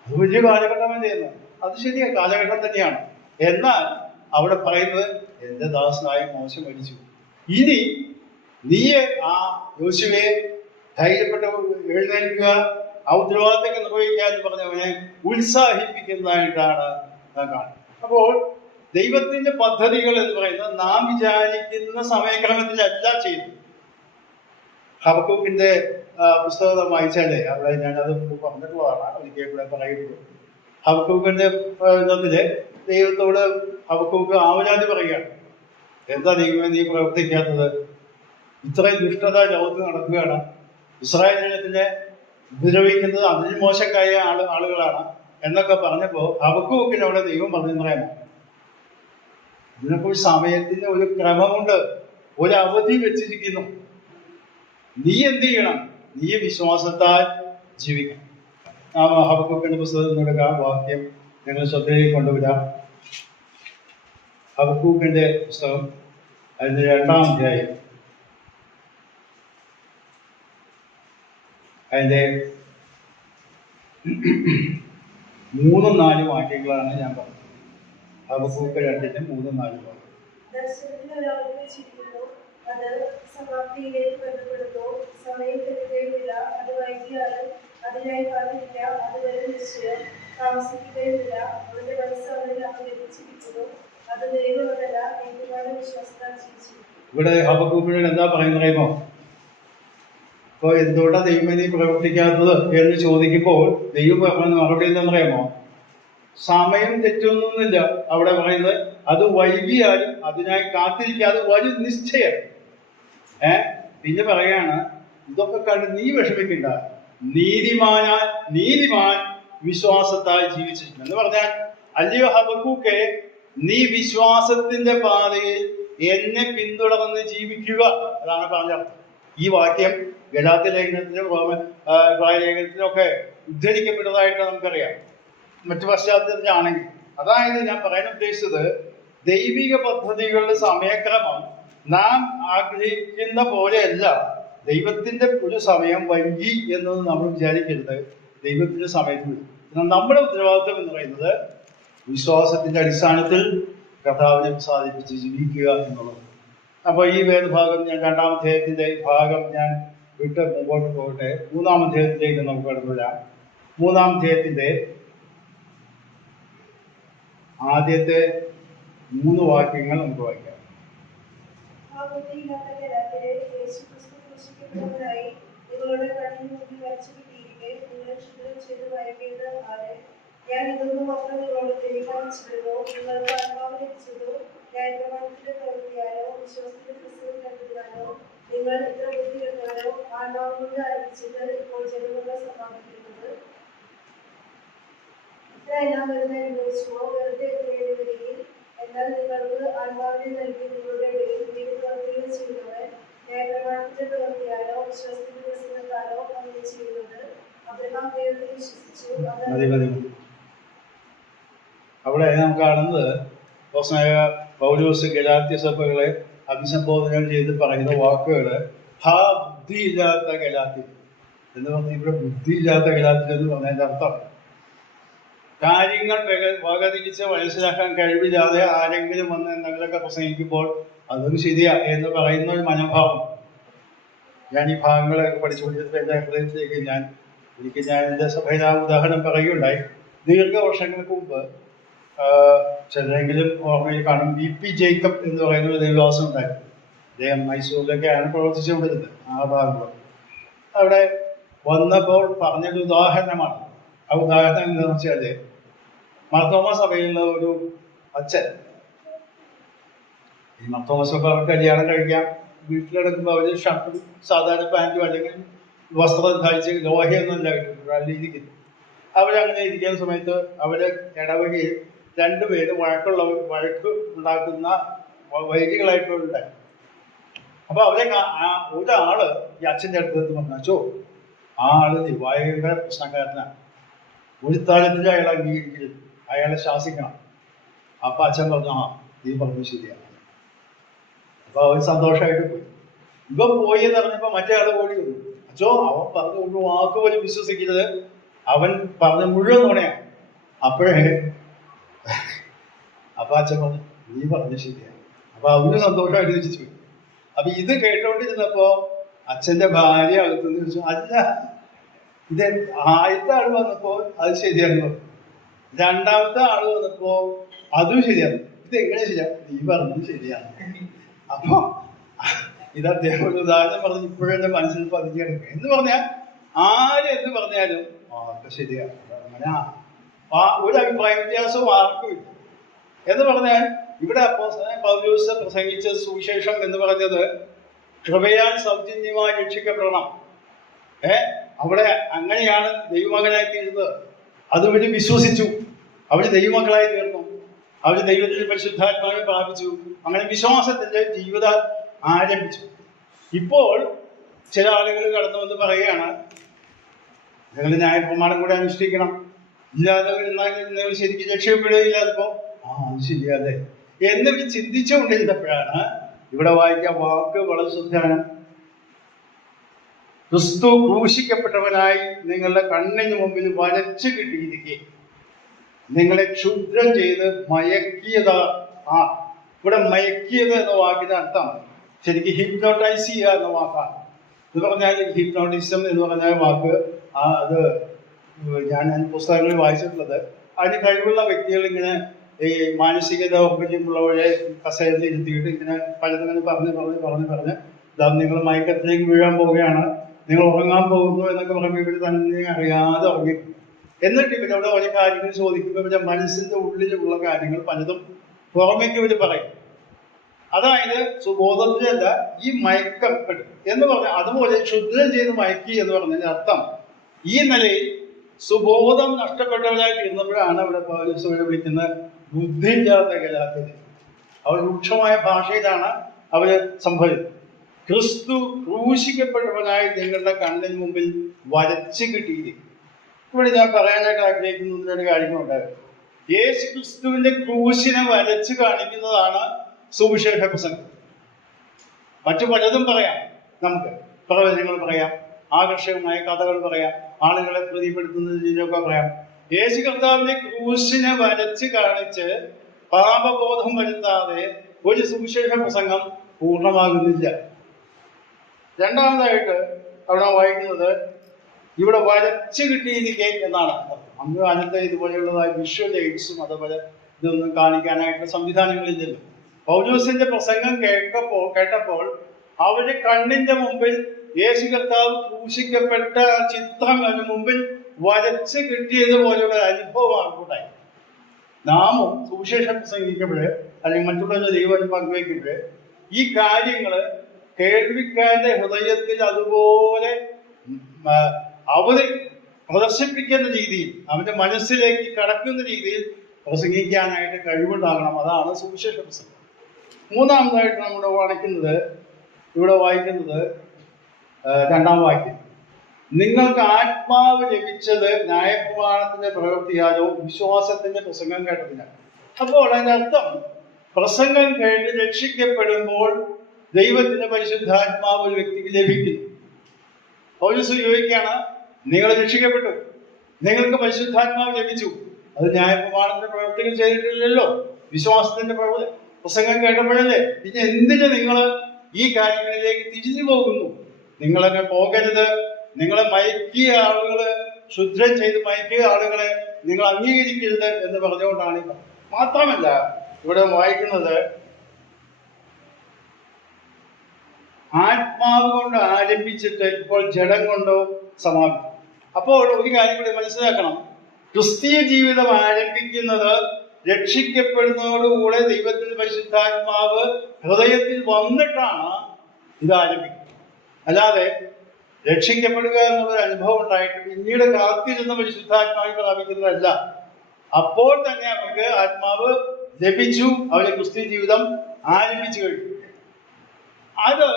അത് വലിയ കാലഘട്ടമാണ് ചെയ്യുന്നത്. അത് ശരിയാ, കാലഘട്ടം തന്നെയാണ്. എന്നാൽ അവിടെ പറയുന്നത് എന്റെ ദാസനായ മോശ മരിച്ചു, ഇനി നീ ആ യോശുവെ ധൈര്യപ്പെട്ട് എഴുന്നേൽക്കുക, ആ ഉത്തരവാദിത്തം നിർവഹിക്കുക എന്ന് പറഞ്ഞവനെ ഉത്സാഹിപ്പിക്കുന്നതായിട്ടാണ് കാണുന്നത്. അപ്പോൾ ദൈവത്തിന്റെ പദ്ധതികൾ എന്ന് പറയുന്നത് നാം വിചാരിക്കുന്ന സമയക്രമത്തിലല്ല ചെയ്യുന്നത്. ഹബക്കൂക്കിന്റെ പുസ്തകം വായിച്ചാലേ അവിടെ ഞാനത് പറഞ്ഞിട്ടുള്ളതാണ്, ഒരിക്കൽ കൂടെ പറയുന്നത്. ഹബക്കൂക്കിന്റെ ഇതില് ദൈവത്തോട് ഹബക്കൂക്ക് ആവലാതി പറയുകയാണ്. എന്താ ദൈവമേ നീ പ്രവർത്തിക്കാത്തത്? ഇത്രയും ദുഷ്ടത ലോകത്ത് നടക്കുകയാണ്. ഇസ്രായേൽ ജനത്തിനെ ഉപദ്രവിക്കുന്നത് അതിന് മോശക്കായ ആളുകളാണ് എന്നൊക്കെ പറഞ്ഞപ്പോ ഹബക്കൂക്കിനവിടെ ദൈവം പറഞ്ഞെന്ന് പറയാമോ? ഇതിനെക്കുറിച്ച് സമയത്തിന് ഒരു ക്രമമുണ്ട്, ഒരു അവധി വെച്ചിരിക്കുന്നു. നീ എന്ത് ചെയ്യണം? നീ വിശ്വാസത്താൽ ജീവിക്കണം. ആ ഹബക്കൂക്കിന്റെ പുസ്തകത്തിൽ എടുക്കാം, വാക്യം ഞങ്ങൾ ശ്രദ്ധയിൽ കൊണ്ടുവരാം. ഹബക്കൂക്കിന്റെ പുസ്തകം അതിന്റെ 2-ാം അധ്യായം അതിന്റെ 3-4 വാക്യങ്ങളാണ് ഞാൻ പറഞ്ഞത്. ഹബക്കൂക്ക് 2-ന്റെ 3-4 വാക്യം. അത് സമാപ്തിയിലേക്ക് ബന്ധപ്പെടുന്നു. സമയം തെറ്റുകയുമില്ല, അത് വൈകിയാലും അതിനായി കാത്തിരിക്കുക, അതുവരെ നിശ്ചയം താമസിക്കുകയുമില്ല. അവരുടെ മനസ്സ് അവരിൽ അഭിനയിച്ചിരിക്കുന്നു, അത് ദൈവം ഇവിടെ ഹബക്കൂക്കിനോട് എന്താ പറയുന്നത് അറിയുമോ? ഇപ്പോൾ എന്തുകൊണ്ടാണ് ദൈവം നീ പ്രവർത്തിക്കാത്തത് എന്ന് ചോദിക്കുമ്പോൾ ദൈവം പറഞ്ഞ മറുപടി എന്താണെന്ന് അറിയാമോ? സമയം തെറ്റൊന്നുമില്ല. അവിടെ പറയുന്നത് അത് വൈകിയാലും അതിനായി കാത്തിരിക്കാതെ വരും നിശ്ചയം. പിന്നെ പറയാണ്, ഇതൊക്കെ കണ്ട് നീ വിഷമിക്കണ്ട, നീതിമാൻ വിശ്വാസത്താൽ ജീവിച്ചിരിക്കും എന്ന് പറഞ്ഞാൽ, അല്ലയോ ഹബക്കൂക്കെ, നീ വിശ്വാസത്തിന്റെ പാതയിൽ എന്നെ പിന്തുടർന്ന് ജീവിക്കുക. അതാണ് പറഞ്ഞത്. ഈ വാക്യം ഗലാത്യ ലേഖനത്തിലും ഇബ്രായ ലേഖനത്തിലും ഒക്കെ ഉദ്ധരിക്കപ്പെട്ടതായിട്ട് നമുക്കറിയാം, മറ്റു പശ്ചാത്തലത്തിലാണെങ്കിൽ. അതായത് ഞാൻ പറയാൻ ഉദ്ദേശിച്ചത്, ദൈവിക പദ്ധതികളുടെ സമയക്രമം നാം ആഗ്രഹിക്കുന്ന പോലെയല്ല. ദൈവത്തിന്റെ ഒരു സമയം വൈകി എന്നത് നമ്മൾ വിചാരിക്കരുത്. ദൈവത്തിന്റെ സമയത്ത് നമ്മുടെ ഉത്തരവാദിത്വം എന്ന് പറയുന്നത് വിശ്വാസത്തിന്റെ അടിസ്ഥാനത്തിൽ കർത്താവിനെ സാധിപ്പിച്ച് ജീവിക്കുക എന്നുള്ളത്. അപ്പോൾ ഈ വേദഭാഗം ഞാൻ 2-ാം അധ്യായത്തിന്റെ ഭാഗം ഞാൻ വിട്ട് മുമ്പോട്ട് പോകട്ടെ. 3-ാം അധ്യായത്തിലേക്ക് നമുക്ക് കടന്നു വരാം. 3-ാം അധ്യായത്തിന്റെ ആദ്യത്തെ 3 വാക്യങ്ങൾ നമുക്ക് വായിക്കാം. ഞാൻ ഇതൊന്നും മാത്രം നിങ്ങളോട് തീരുമാനിച്ചിരുന്നു. നിങ്ങൾക്ക് ആത്മാവ് ലഭിച്ചതോ ന്യായപ്രമാണത്തിന്റെ പ്രവൃത്തിയാലോ വിശ്വാസത്തിന്റെ ക്രിസ്തുവിൽ കണ്ടെത്താനോ നിങ്ങൾ ഇത്ര ബുദ്ധി കെട്ടാനോ ആത്മാവ് കൊണ്ട് ആരംഭിച്ചത് ഇപ്പോൾ ജനങ്ങളെ സമാപിക്കുന്നത്. ഇത്ര എല്ലാം വെറുതെ അനുഭവിച്ചുവോ? വെറുതെ വരികയിൽ. എന്നാൽ നിങ്ങൾക്ക് ആത്മാവിനെ നൽകി നിങ്ങളുടെ ഇടയിൽ ദൈവപ്രവൃത്തികൾ ചെയ്യുന്നവൻ ന്യായപ്രമാണത്തിന്റെ പ്രവൃത്തിയാലോ വിശ്വാസത്തിന്റെ പ്രസംഗത്താലോ അങ്ങനെ ചെയ്യുന്നത്. അബ്രഹാം ദൈവത്തിൽ വിശ്വസിച്ചു. അവിടെ നാം കാണുന്നത് പൗലോസ് ഗലാത്യ സഭകളെ അഭിസംബോധന ചെയ്ത് പറയുന്ന വാക്കുകൾ ബുദ്ധിയില്ലാത്ത ഗലാത്യ എന്ന് പറഞ്ഞാൽ, ഇവിടെ ബുദ്ധിയില്ലാത്ത ഗലാത്യ എന്ന് പറഞ്ഞതിന്റെ അർത്ഥം കാര്യങ്ങൾ വകതിരിച്ച് മനസ്സിലാക്കാൻ കഴിവില്ലാതെ ആരെങ്കിലും വന്ന് എന്തെങ്കിലുമൊക്കെ പ്രസംഗിക്കുമ്പോൾ അതൊരു ശരിയാ എന്ന് പറയുന്ന ഒരു മനോഭാവം. ഞാൻ ഈ ഭാഗങ്ങളൊക്കെ പഠിച്ചുകൊണ്ടിരുന്ന എൻ്റെ ഹൃദയത്തിലേക്ക് ഞാൻ എൻ്റെ സഭയിൽ ആ ഉദാഹരണം പറയുകയുണ്ടായി. ദീർഘവർഷങ്ങൾക്ക് മുമ്പ് ചിലരെങ്കിലും ഓർമ്മയിൽ കാണും, VP ജേക്കബ് എന്ന് പറയുന്ന ഒരു ദേവദാസം ഉണ്ടായിരുന്നു. അദ്ദേഹം മൈസൂരിലൊക്കെയാണ് പ്രവർത്തിച്ചുകൊണ്ടിരുന്നത്. ആ ഭാഗങ്ങൾ അവിടെ വന്നപ്പോൾ പറഞ്ഞൊരു ഉദാഹരണമാണ്. ആ ഉദാഹരണം എന്താണെന്ന് വെച്ചാൽ, മാർത്തോമാ സഭയിലുള്ള ഒരു അച്ഛൻ, ഈ മാർത്തോമാ സഭ കല്യാണം കഴിക്കാം, വീട്ടിലെടുക്കുമ്പോൾ അവർ ഷർട്ടും സാധാരണ പാൻറ്റും അല്ലെങ്കിൽ വസ്ത്രം ധരിച്ച് ലോഹയൊന്നുമല്ല കിട്ടും ഇരിക്കുന്നു. അവരങ്ങനെ ഇരിക്കുന്ന സമയത്ത് അവര് ഇടവകയിൽ 2 പേര് വഴക്ക് ഉണ്ടാക്കുന്ന വൈദികളായിട്ടുണ്ടായി. അപ്പൊ അവരെ ഒരാള് ഈ അച്ഛൻ്റെ അടുത്ത് പറഞ്ഞു, ആ ആള് ഭയങ്കര പ്രശ്നക്കാരനാണ്, ഒരു തരത്തിൽ അയാളെ അംഗീകരിക്കരുത്, അയാളെ ശാസിക്കണം. അപ്പൊ അച്ഛൻ പറഞ്ഞു, നീ പറഞ്ഞു ശരിയാണ്. അപ്പൊ അവൻ സന്തോഷമായിട്ട് പോയി. ഇവൻ പോയി എന്ന് പറഞ്ഞപ്പോ മറ്റേ ആള് ഓടി വന്നു, അവൻ പറഞ്ഞു ഒരു വാക്ക് പോലും വിശ്വസിക്കരുത്, അവൻ പറഞ്ഞ മുഴുവൻ നുണയാണ്. അപ്പൊ അച്ഛൻ പറഞ്ഞു, നീ പറഞ്ഞ ശരിയാണ്. അപ്പൊ അവന് സന്തോഷമായിട്ട് തിരിച്ചു പോയി. അപ്പൊ ഇത് കേട്ടോണ്ടിരുന്നപ്പോ അച്ഛന്റെ ഭാര്യ അകത്തുനിന്ന് ചോദിച്ചു, അല്ല ഇത് ആദ്യത്തെ ആള് വന്നപ്പോ അത് ശരിയാന്ന് പറഞ്ഞു, 2ാമത്തെ ആള് വന്നപ്പോ അതും ശരിയാണ്, ഇതെങ്ങനെ ശരിയാണ്? നീ പറഞ്ഞത് ശരിയാണ്. അപ്പൊ ഇത് അദ്ദേഹം ഒരു ഉദാഹരണം പറഞ്ഞു, ഇപ്പോഴും എന്റെ മനസ്സിൽ പതിഞ്ഞെടുക്കുക എന്ന് പറഞ്ഞാൽ, ആര് എന്ത് പറഞ്ഞാലും ഒക്കെ ശരിയാണ്. അങ്ങനെ ഒരു അഭിപ്രായ വ്യത്യാസവും ആർക്കുമില്ല എന്ന് പറഞ്ഞാൽ, ഇവിടെ പൗലോസ് പ്രസംഗിച്ച സുവിശേഷം എന്ന് പറഞ്ഞത് കൃപയാൽ സൗജന്യമായി രക്ഷിക്കപ്പെടണം. അവിടെ അങ്ങനെയാണ് ദൈവമകനായി തീരുന്നത്. അതുവഴി വിശ്വസിച്ചു, അവര് ദൈവമക്കളായി തീർന്നു, അവര് ദൈവത്തിൽ പരിശുദ്ധാത്മാവിനെ പ്രാപിച്ചു. അങ്ങനെ വിശ്വാസത്തിന്റെ ജീവിതം ആരംഭിച്ചു. ഇപ്പോൾ ചില ആളുകൾ കടന്നു വന്ന് പറയുകയാണ്, നിങ്ങൾ ന്യായപ്രമാണം കൂടെ അനുഷ്ഠിക്കണം, ഇല്ലാതെ നിങ്ങൾ ശരിക്കും രക്ഷപ്പെടുകയില്ലാതപ്പോ അത് ശരിയാതെ എന്നിട്ട് ചിന്തിച്ചുകൊണ്ടിരുന്നപ്പോഴാണ് ഇവിടെ വായിക്കാൻ വാക്ക് വളരെ ശ്രദ്ധാനം. ക്രിസ്തു ക്രൂശിക്കപ്പെട്ടവനായി നിങ്ങളുടെ കണ്ണിന് മുമ്പിൽ വരച്ചു കിട്ടിയിരിക്കെ നിങ്ങളെ ക്ഷുദ്രം ചെയ്ത് മയക്കിയതാ. ഇവിടെ മയക്കിയത് എന്ന വാക്കിന്റെ അർത്ഥം ശരിക്കും ഹിപ്നോട്ടൈസ് ചെയ്യുക എന്ന വാക്കാണ്. എന്ന് പറഞ്ഞാൽ ഹിപ്നോട്ടിസം എന്ന് പറഞ്ഞ വാക്ക് അത് ഞാൻ പുസ്തകങ്ങളിൽ വായിച്ചിട്ടുള്ളത്, അതിന് കഴിവുള്ള വ്യക്തികൾ ഇങ്ങനെ ഈ മാനസിക ദൗർബല്യമുള്ളവരെ കസേരയിൽ ഇരുത്തിയിട്ട് ഇങ്ങനെ പലതിങ്ങനെ പറഞ്ഞ് നിങ്ങൾ മയക്കത്തിലേക്ക് വീഴാൻ പോവുകയാണ്, നിങ്ങൾ ഉറങ്ങാൻ പോകുന്നു എന്നൊക്കെ പറയുമ്പോൾ ഇവർ തന്നെ അറിയാതെ ഉറങ്ങി. എന്നിട്ട് ഇവരോട് ഓരോ കാര്യങ്ങൾ ചോദിക്കുമ്പോൾ ഇവരുടെ മനസ്സിന്റെ ഉള്ളിലുള്ള കാര്യങ്ങൾ പലതും പുറമേക്ക് ഇവർ പറയും. അതായത് സുബോധത്തിലല്ല ഈ മയക്കപ്പെടും എന്ന് പറഞ്ഞാൽ, അതുപോലെ ക്ഷുദ്രം ചെയ്ത് മയക്കി എന്ന് പറഞ്ഞതിന്റെ അർത്ഥം ഈ നിലയിൽ സുബോധം നഷ്ടപ്പെട്ടവരായി തീർന്നപ്പോഴാണ് അവിടെ പൗലോസ് വിളിക്കുന്ന ബുദ്ധിയില്ലാത്ത ഗലാത്യര്. അവർ രൂക്ഷമായ ഭാഷയിലാണ് അവര് സംഭവിച്ചത്. ക്രിസ്തു ക്രൂശിക്കപ്പെട്ടവനായി നിങ്ങളുടെ കണ്ണിന് മുമ്പിൽ വരച്ചു കിട്ടിയിരിക്കും. ഇവിടെ ഞാൻ പറയാനായിട്ട് ആഗ്രഹിക്കുന്ന ഒരു കാര്യങ്ങളുണ്ടായിരുന്നു. യേശു ക്രിസ്തുവിന്റെ ക്രൂശിനെ വരച്ചു കാണിക്കുന്നതാണ് സുവിശേഷ പ്രസംഗം. മറ്റു പലതും പറയാം, നമുക്ക് പ്രവചനങ്ങൾ പറയാം, ആകർഷകമായ കഥകൾ പറയാം, ആളുകളെ പ്രീതിപ്പെടുത്തുന്ന രീതിയിലൊക്കെ പറയാം. യേശു കർത്താവിന്റെ ക്രൂശിനെ വരച്ച് കാണിച്ച് പാപബോധം വരുത്താതെ ഒരു സുവിശേഷ പ്രസംഗം പൂർണ്ണമാകുന്നില്ല. രണ്ടാമതായിട്ട് അവിടെ വായിക്കുന്നത് ഇവിടെ വരച്ച് കിട്ടിയിരിക്കെ എന്നാണ്. അന്ന് കാലത്ത് ഇതുപോലെയുള്ളതായ വിഷ്വൽ എയ്ഡ്സും അതുപോലെ ഇതൊന്നും കാണിക്കാനായിട്ട് സംവിധാനങ്ങളില്ലല്ലോ. പൗലോസിന്റെ പ്രസംഗം കേട്ടപ്പോൾ അവരുടെ കണ്ണിന്റെ മുമ്പിൽ യേശു കർത്താവ് ക്രൂശിക്കപ്പെട്ട ചിത്രം അതിന് മുമ്പിൽ വരച്ച് കിട്ടിയതുപോലെയുള്ള അനുഭവമാണ് ഉണ്ടായി. നാമും സുവിശേഷം പ്രസംഗിക്കുമ്പോഴേ അല്ലെങ്കിൽ മറ്റുള്ളവരുടെ ദൈവം പങ്കുവയ്ക്കുമ്പോഴേ ഈ കാര്യങ്ങള് കേൾവിക്കാരന്റെ ഹൃദയത്തിൽ അതുപോലെ പ്രദർശിപ്പിക്കുന്ന രീതിയിൽ, അവന്റെ മനസ്സിലേക്ക് കടക്കുന്ന രീതിയിൽ പ്രസംഗിക്കാനായിട്ട് കഴിവുണ്ടാകണം. അതാണ് സുവിശേഷ പ്രസംഗം. മൂന്നാമതായിട്ട് നമ്മുടെ ഇവിടെ വായിക്കുന്നത് രണ്ടാം വാക്യം, നിങ്ങൾക്ക് ആത്മാവ് ലഭിച്ചത് ന്യായപ്രമാണത്തിന്റെ പ്രവൃത്തിയാലോ വിശ്വാസത്തിന്റെ പ്രസംഗം കേട്ടതിനാണ്. അപ്പോൾ അതിന്റെ അർത്ഥം പ്രസംഗം കേട്ട് രക്ഷിക്കപ്പെടുമ്പോൾ ദൈവത്തിന്റെ പരിശുദ്ധാത്മാവ് ഒരു വ്യക്തിക്ക് ലഭിക്കുന്നു. പൗലോസ് ചോദിക്കുകയാണ്, നിങ്ങൾ രക്ഷിക്കപ്പെട്ടു, നിങ്ങൾക്ക് പരിശുദ്ധാത്മാവ് ലഭിച്ചു, അത് ന്യായപ്രമാണത്തിന്റെ പ്രവൃത്തികൾ ചെയ്തിട്ടില്ലല്ലോ, വിശ്വാസത്തിന്റെ പ്രസംഗം കേട്ടപ്പോഴല്ലേ, പിന്നെ എന്തിന് നിങ്ങൾ ഈ കാര്യങ്ങളിലേക്ക് തിരിഞ്ഞു പോകുന്നു? നിങ്ങളൊക്കെ പോകരുത്. നിങ്ങളെ മയക്കിയ ആളുകള്, ക്ഷുദ്രം ചെയ്ത് മയക്കിയ ആളുകളെ നിങ്ങൾ അംഗീകരിക്കരുത് എന്ന് പറഞ്ഞുകൊണ്ടാണ്. മാത്രമല്ല ഇവിടെ വായിക്കുന്നത് ആത്മാവ് കൊണ്ട് ആരംഭിച്ചിട്ട് ഇപ്പോൾ ജഡം കൊണ്ടോ സമാപിക്കും. അപ്പോൾ ഒരു കാര്യം കൂടി മനസ്സിലാക്കണം, ക്രിസ്തീയ ജീവിതം ആരംഭിക്കുന്നത് രക്ഷിക്കപ്പെടുന്നതോടുകൂടെ ദൈവത്തിന്റെ പരിശുദ്ധാത്മാവ് ഹൃദയത്തിൽ വന്നിട്ടാണ് ഇത് ആരംഭിക്കുന്നത്. അല്ലാതെ രക്ഷിക്കപ്പെടുക എന്നുള്ളൊരു അനുഭവം ഉണ്ടായിട്ട് പിന്നീട് കാത്തിരുന്ന പരിശുദ്ധാത്മാവ് പ്രാപിക്കുന്നതല്ല. അപ്പോൾ തന്നെ അവർക്ക് ആത്മാവ് ലഭിച്ചു, അവരെ ക്രിസ്തീയ ജീവിതം ആരംഭിച്ചു കഴിഞ്ഞു. അത്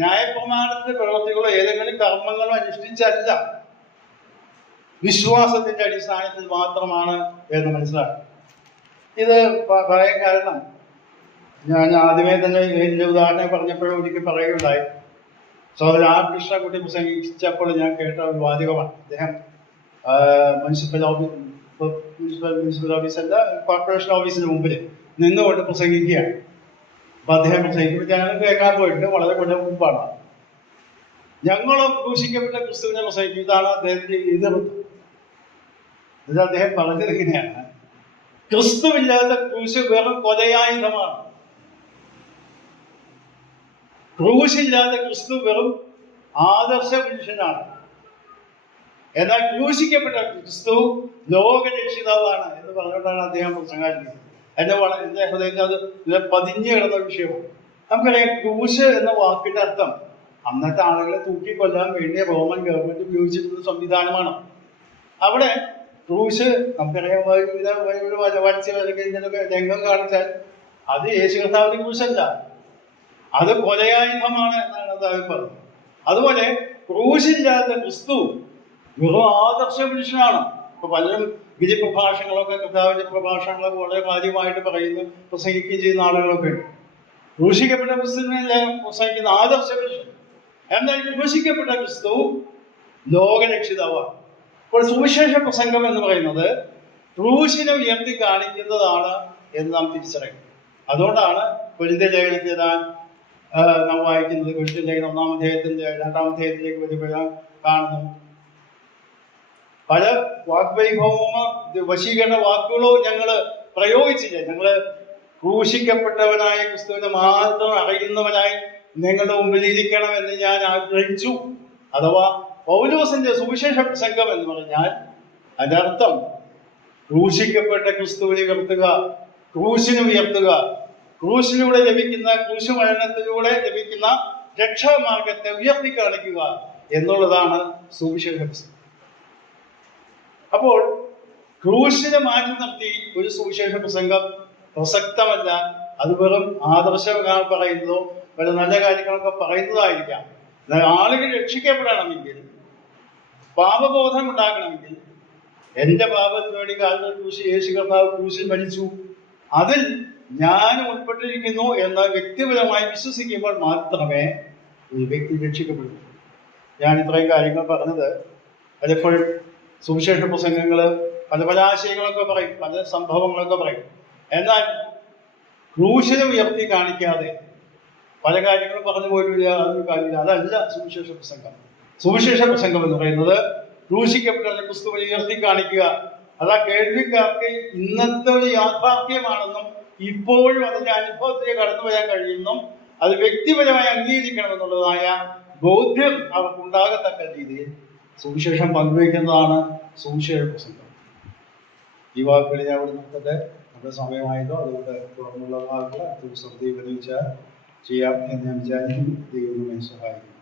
ന്യായപ്രമാണത്തിന്റെ പ്രവൃത്തികളോ ഏതെങ്കിലും കർമ്മങ്ങളോ അനുഷ്ഠിച്ചല്ല, വിശ്വാസത്തിന്റെ അടിസ്ഥാനത്തിൽ മാത്രമാണ് എന്ന് മനസ്സിലാക്കും. ഇത് പറയാൻ കാരണം ഞാൻ ആദ്യമേ തന്നെ ഇതിന്റെ ഉദാഹരണം പറഞ്ഞപ്പോഴും ഒരിക്കൽ പറയുകയുണ്ടായി. സഹോദരൻ ആർ കൃഷ്ണൻകുട്ടി പ്രസംഗിച്ചപ്പോൾ ഞാൻ കേട്ട ഒരു വാചകമാണ്. അദ്ദേഹം മുനിസിപ്പൽ ഓഫീസല്ല, കോർപ്പറേഷൻ ഓഫീസിന് മുമ്പിൽ നിന്നുകൊണ്ട് പ്രസംഗിക്കുകയാണ്. അപ്പൊ അദ്ദേഹം പ്രസംഗിക്കുമ്പോൾ ഞാൻ കേൾക്കാൻ പോയിട്ട് വളരെ കൊല്ലം മുമ്പാണ്. ഞങ്ങളോ ക്രൂശിക്കപ്പെട്ട ക്രിസ്തുവിനെ പ്രസംഗിക്കും. ഇതാണ് അദ്ദേഹത്തിന്റെ എതിർപ്പ്. ഇത് അദ്ദേഹം പറഞ്ഞത് എങ്ങനെയാണ്? ക്രിസ്തുവില്ലാത്ത ക്രൂശ് വെറും കൊലയായുധമാണ്. ക്രൂശില്ലാത്ത ക്രിസ്തു വെറും ആദർശ പുരുഷനാണ്. എന്നാൽ ക്രൂശിക്കപ്പെട്ട ക്രിസ്തു ലോകരക്ഷിതാവാണ് എന്ന് പറഞ്ഞുകൊണ്ടാണ് അദ്ദേഹം പ്രസംഗിക്കുന്നത്. എന്റെ ഹൃദയത്തിൽ അത് പതിഞ്ഞു കിടന്ന വിഷയമാണ്. നമുക്കറിയാം, ക്രൂശ് എന്ന വാക്കിന്റെ അർത്ഥം അന്നത്തെ ആളുകളെ തൂക്കിക്കൊല്ലാൻ വേണ്ടി റോമൻ ഗവൺമെന്റ് ഉപയോഗിച്ചിട്ടുള്ള സംവിധാനമാണ്. അവിടെ ക്രൂശ് നമുക്കറിയാം, രംഗം കാണിച്ചാൽ അത് യേശു കർത്താവിന്റെ ക്രൂശല്ല, അത് കൊലയായുധമാണ് എന്നാണ് അദ്ദേഹം പറഞ്ഞത്. അതുപോലെ ക്രൂശില്ലാത്ത ക്രിസ്തു വെറും ആദർശ പുരുഷനാണ്. ഇപ്പൊ പലരും ഗിരിപ്രഭാഷണങ്ങളൊക്കെ, കർത്താവിന്റെ പ്രഭാഷണങ്ങളൊക്കെ വളരെ കാര്യമായിട്ട് പറയുന്നു, പ്രസംഗിക്കുകയും ചെയ്യുന്ന ആളുകളൊക്കെ ഉണ്ട്. ക്രൂശിക്കപ്പെട്ട ക്രിസ്തുവിനെ പ്രസംഗിക്കുന്ന ആദർശ പുരുഷൻ. എന്നാൽ ക്രൂശിക്കപ്പെട്ട ക്രിസ്തു ലോകരക്ഷിതാവാണ്. ഇപ്പോൾ സുവിശേഷ പ്രസംഗം എന്ന് പറയുന്നത് ക്രൂശിനെ ഉയർത്തി കാണിക്കുന്നതാണ് എന്ന് നാം തിരിച്ചറിയും. അതുകൊണ്ടാണ് കൊരിന്ത്യർ ലേഖനത്തിൽ നാം വായിക്കുന്നത്. കൊരിന്ത്യർ ലേഖനം 1-ാം അധ്യായത്തിന്റെ 2-ാം അധ്യായത്തിലേക്ക് വരുമ്പോൾ കാണുന്നു, പല വാഗ്വൈഭവമോ വശീകരണ വാക്കുകളോ ഞങ്ങൾ പ്രയോഗിച്ചില്ലേ? ഞങ്ങൾ ക്രൂശിക്കപ്പെട്ടവനായ ക്രിസ്തുവിനെ മാത്രം അറിയുന്നവനായി നിങ്ങളുടെ മുമ്പിൽ ഇരിക്കണമെന്ന് ഞാൻ ആഗ്രഹിച്ചു. അഥവാ പൗലോസിന്റെ സുവിശേഷ പ്രസംഗം എന്ന് പറഞ്ഞാൽ അതിന്റെ അർത്ഥം ക്രൂശിക്കപ്പെട്ട ക്രിസ്തുവിനെ ഉയർത്തുക, ക്രൂശിനെ ഉയർത്തുക, ക്രൂശിലൂടെ ലഭിക്കുന്ന, ക്രൂശ് മരണത്തിലൂടെ ലഭിക്കുന്ന രക്ഷാമാർഗത്തെ ഉയർത്തി കാണിക്കുക എന്നുള്ളതാണ് സുവിശേഷ പ്രസംഗം. അപ്പോൾ ക്രൂശിനെ മാറ്റി നിർത്തി ഒരു സുവിശേഷ പ്രസംഗം പ്രസക്തമല്ല. അത് വെറും ആദർശങ്ങൾ പറയുന്നതോ വല്ല നല്ല കാര്യങ്ങളൊക്കെ പറയുന്നതായിരിക്കാം. ആളുകൾ രക്ഷിക്കപ്പെടണമെങ്കിൽ, പാപബോധം ഉണ്ടാകണമെങ്കിൽ, എന്റെ പാപത്തിന് വേണ്ടി കാൽവരി ക്രൂശിൽ യേശു കർത്താവ് ക്രൂശിൽ മരിച്ചു, അതിൽ ഞാൻ ഉൾപ്പെട്ടിരിക്കുന്നു എന്ന് വ്യക്തിപരമായി വിശ്വസിക്കുമ്പോൾ മാത്രമേ ഒരു വ്യക്തി രക്ഷിക്കപ്പെടൂ. ഞാൻ ഇത്രയും കാര്യങ്ങൾ പറഞ്ഞത് പലപ്പോഴും സുവിശേഷ പ്രസംഗങ്ങൾ പല ആശയങ്ങളൊക്കെ പറയും, പല സംഭവങ്ങളൊക്കെ പറയും. എന്നാൽ ക്രൂശിനെ ഉയർത്തി കാണിക്കാതെ പല കാര്യങ്ങളും പറഞ്ഞു പോയിട്ടില്ല, അതൊരു കാര്യമില്ല. അതല്ല സുവിശേഷ പ്രസംഗം. സുവിശേഷ പ്രസംഗം എന്ന് പറയുന്നത് ക്രൂശിക്കപ്പെട്ട ക്രിസ്തുവിനെ ഉയർത്തി കാണിക്കുക. അതാ കേൾവിക്കാർക്ക് ഇന്നത്തെ ഒരു യാഥാർത്ഥ്യമാണെന്നും ഇപ്പോഴും അതിന്റെ അനുഭവത്തിലേക്ക് കടന്നു വരാൻ കഴിയുന്നും അത് വ്യക്തിപരമായി അംഗീകരിക്കണമെന്നുള്ളതായ ബോധ്യം അവർക്കുണ്ടാകത്തക്ക രീതിയിൽ സുവിശേഷം പങ്കുവയ്ക്കുന്നതാണ് സുവിശേഷ പ്രസംഗം. ഈ വാക്കുകൾ ഞാൻ അവിടെ നിർത്തട്ടെ. നമ്മുടെ സമയമായതോ, അതുകൊണ്ട് തുടർന്നുള്ള വാക്കുകൾ ദിവസം ദൈവം ചെയ്യാം എന്ന് ഞാൻ വിചാരിക്കുന്നു. ദൈവം നമ്മെ സഹായിക്കും.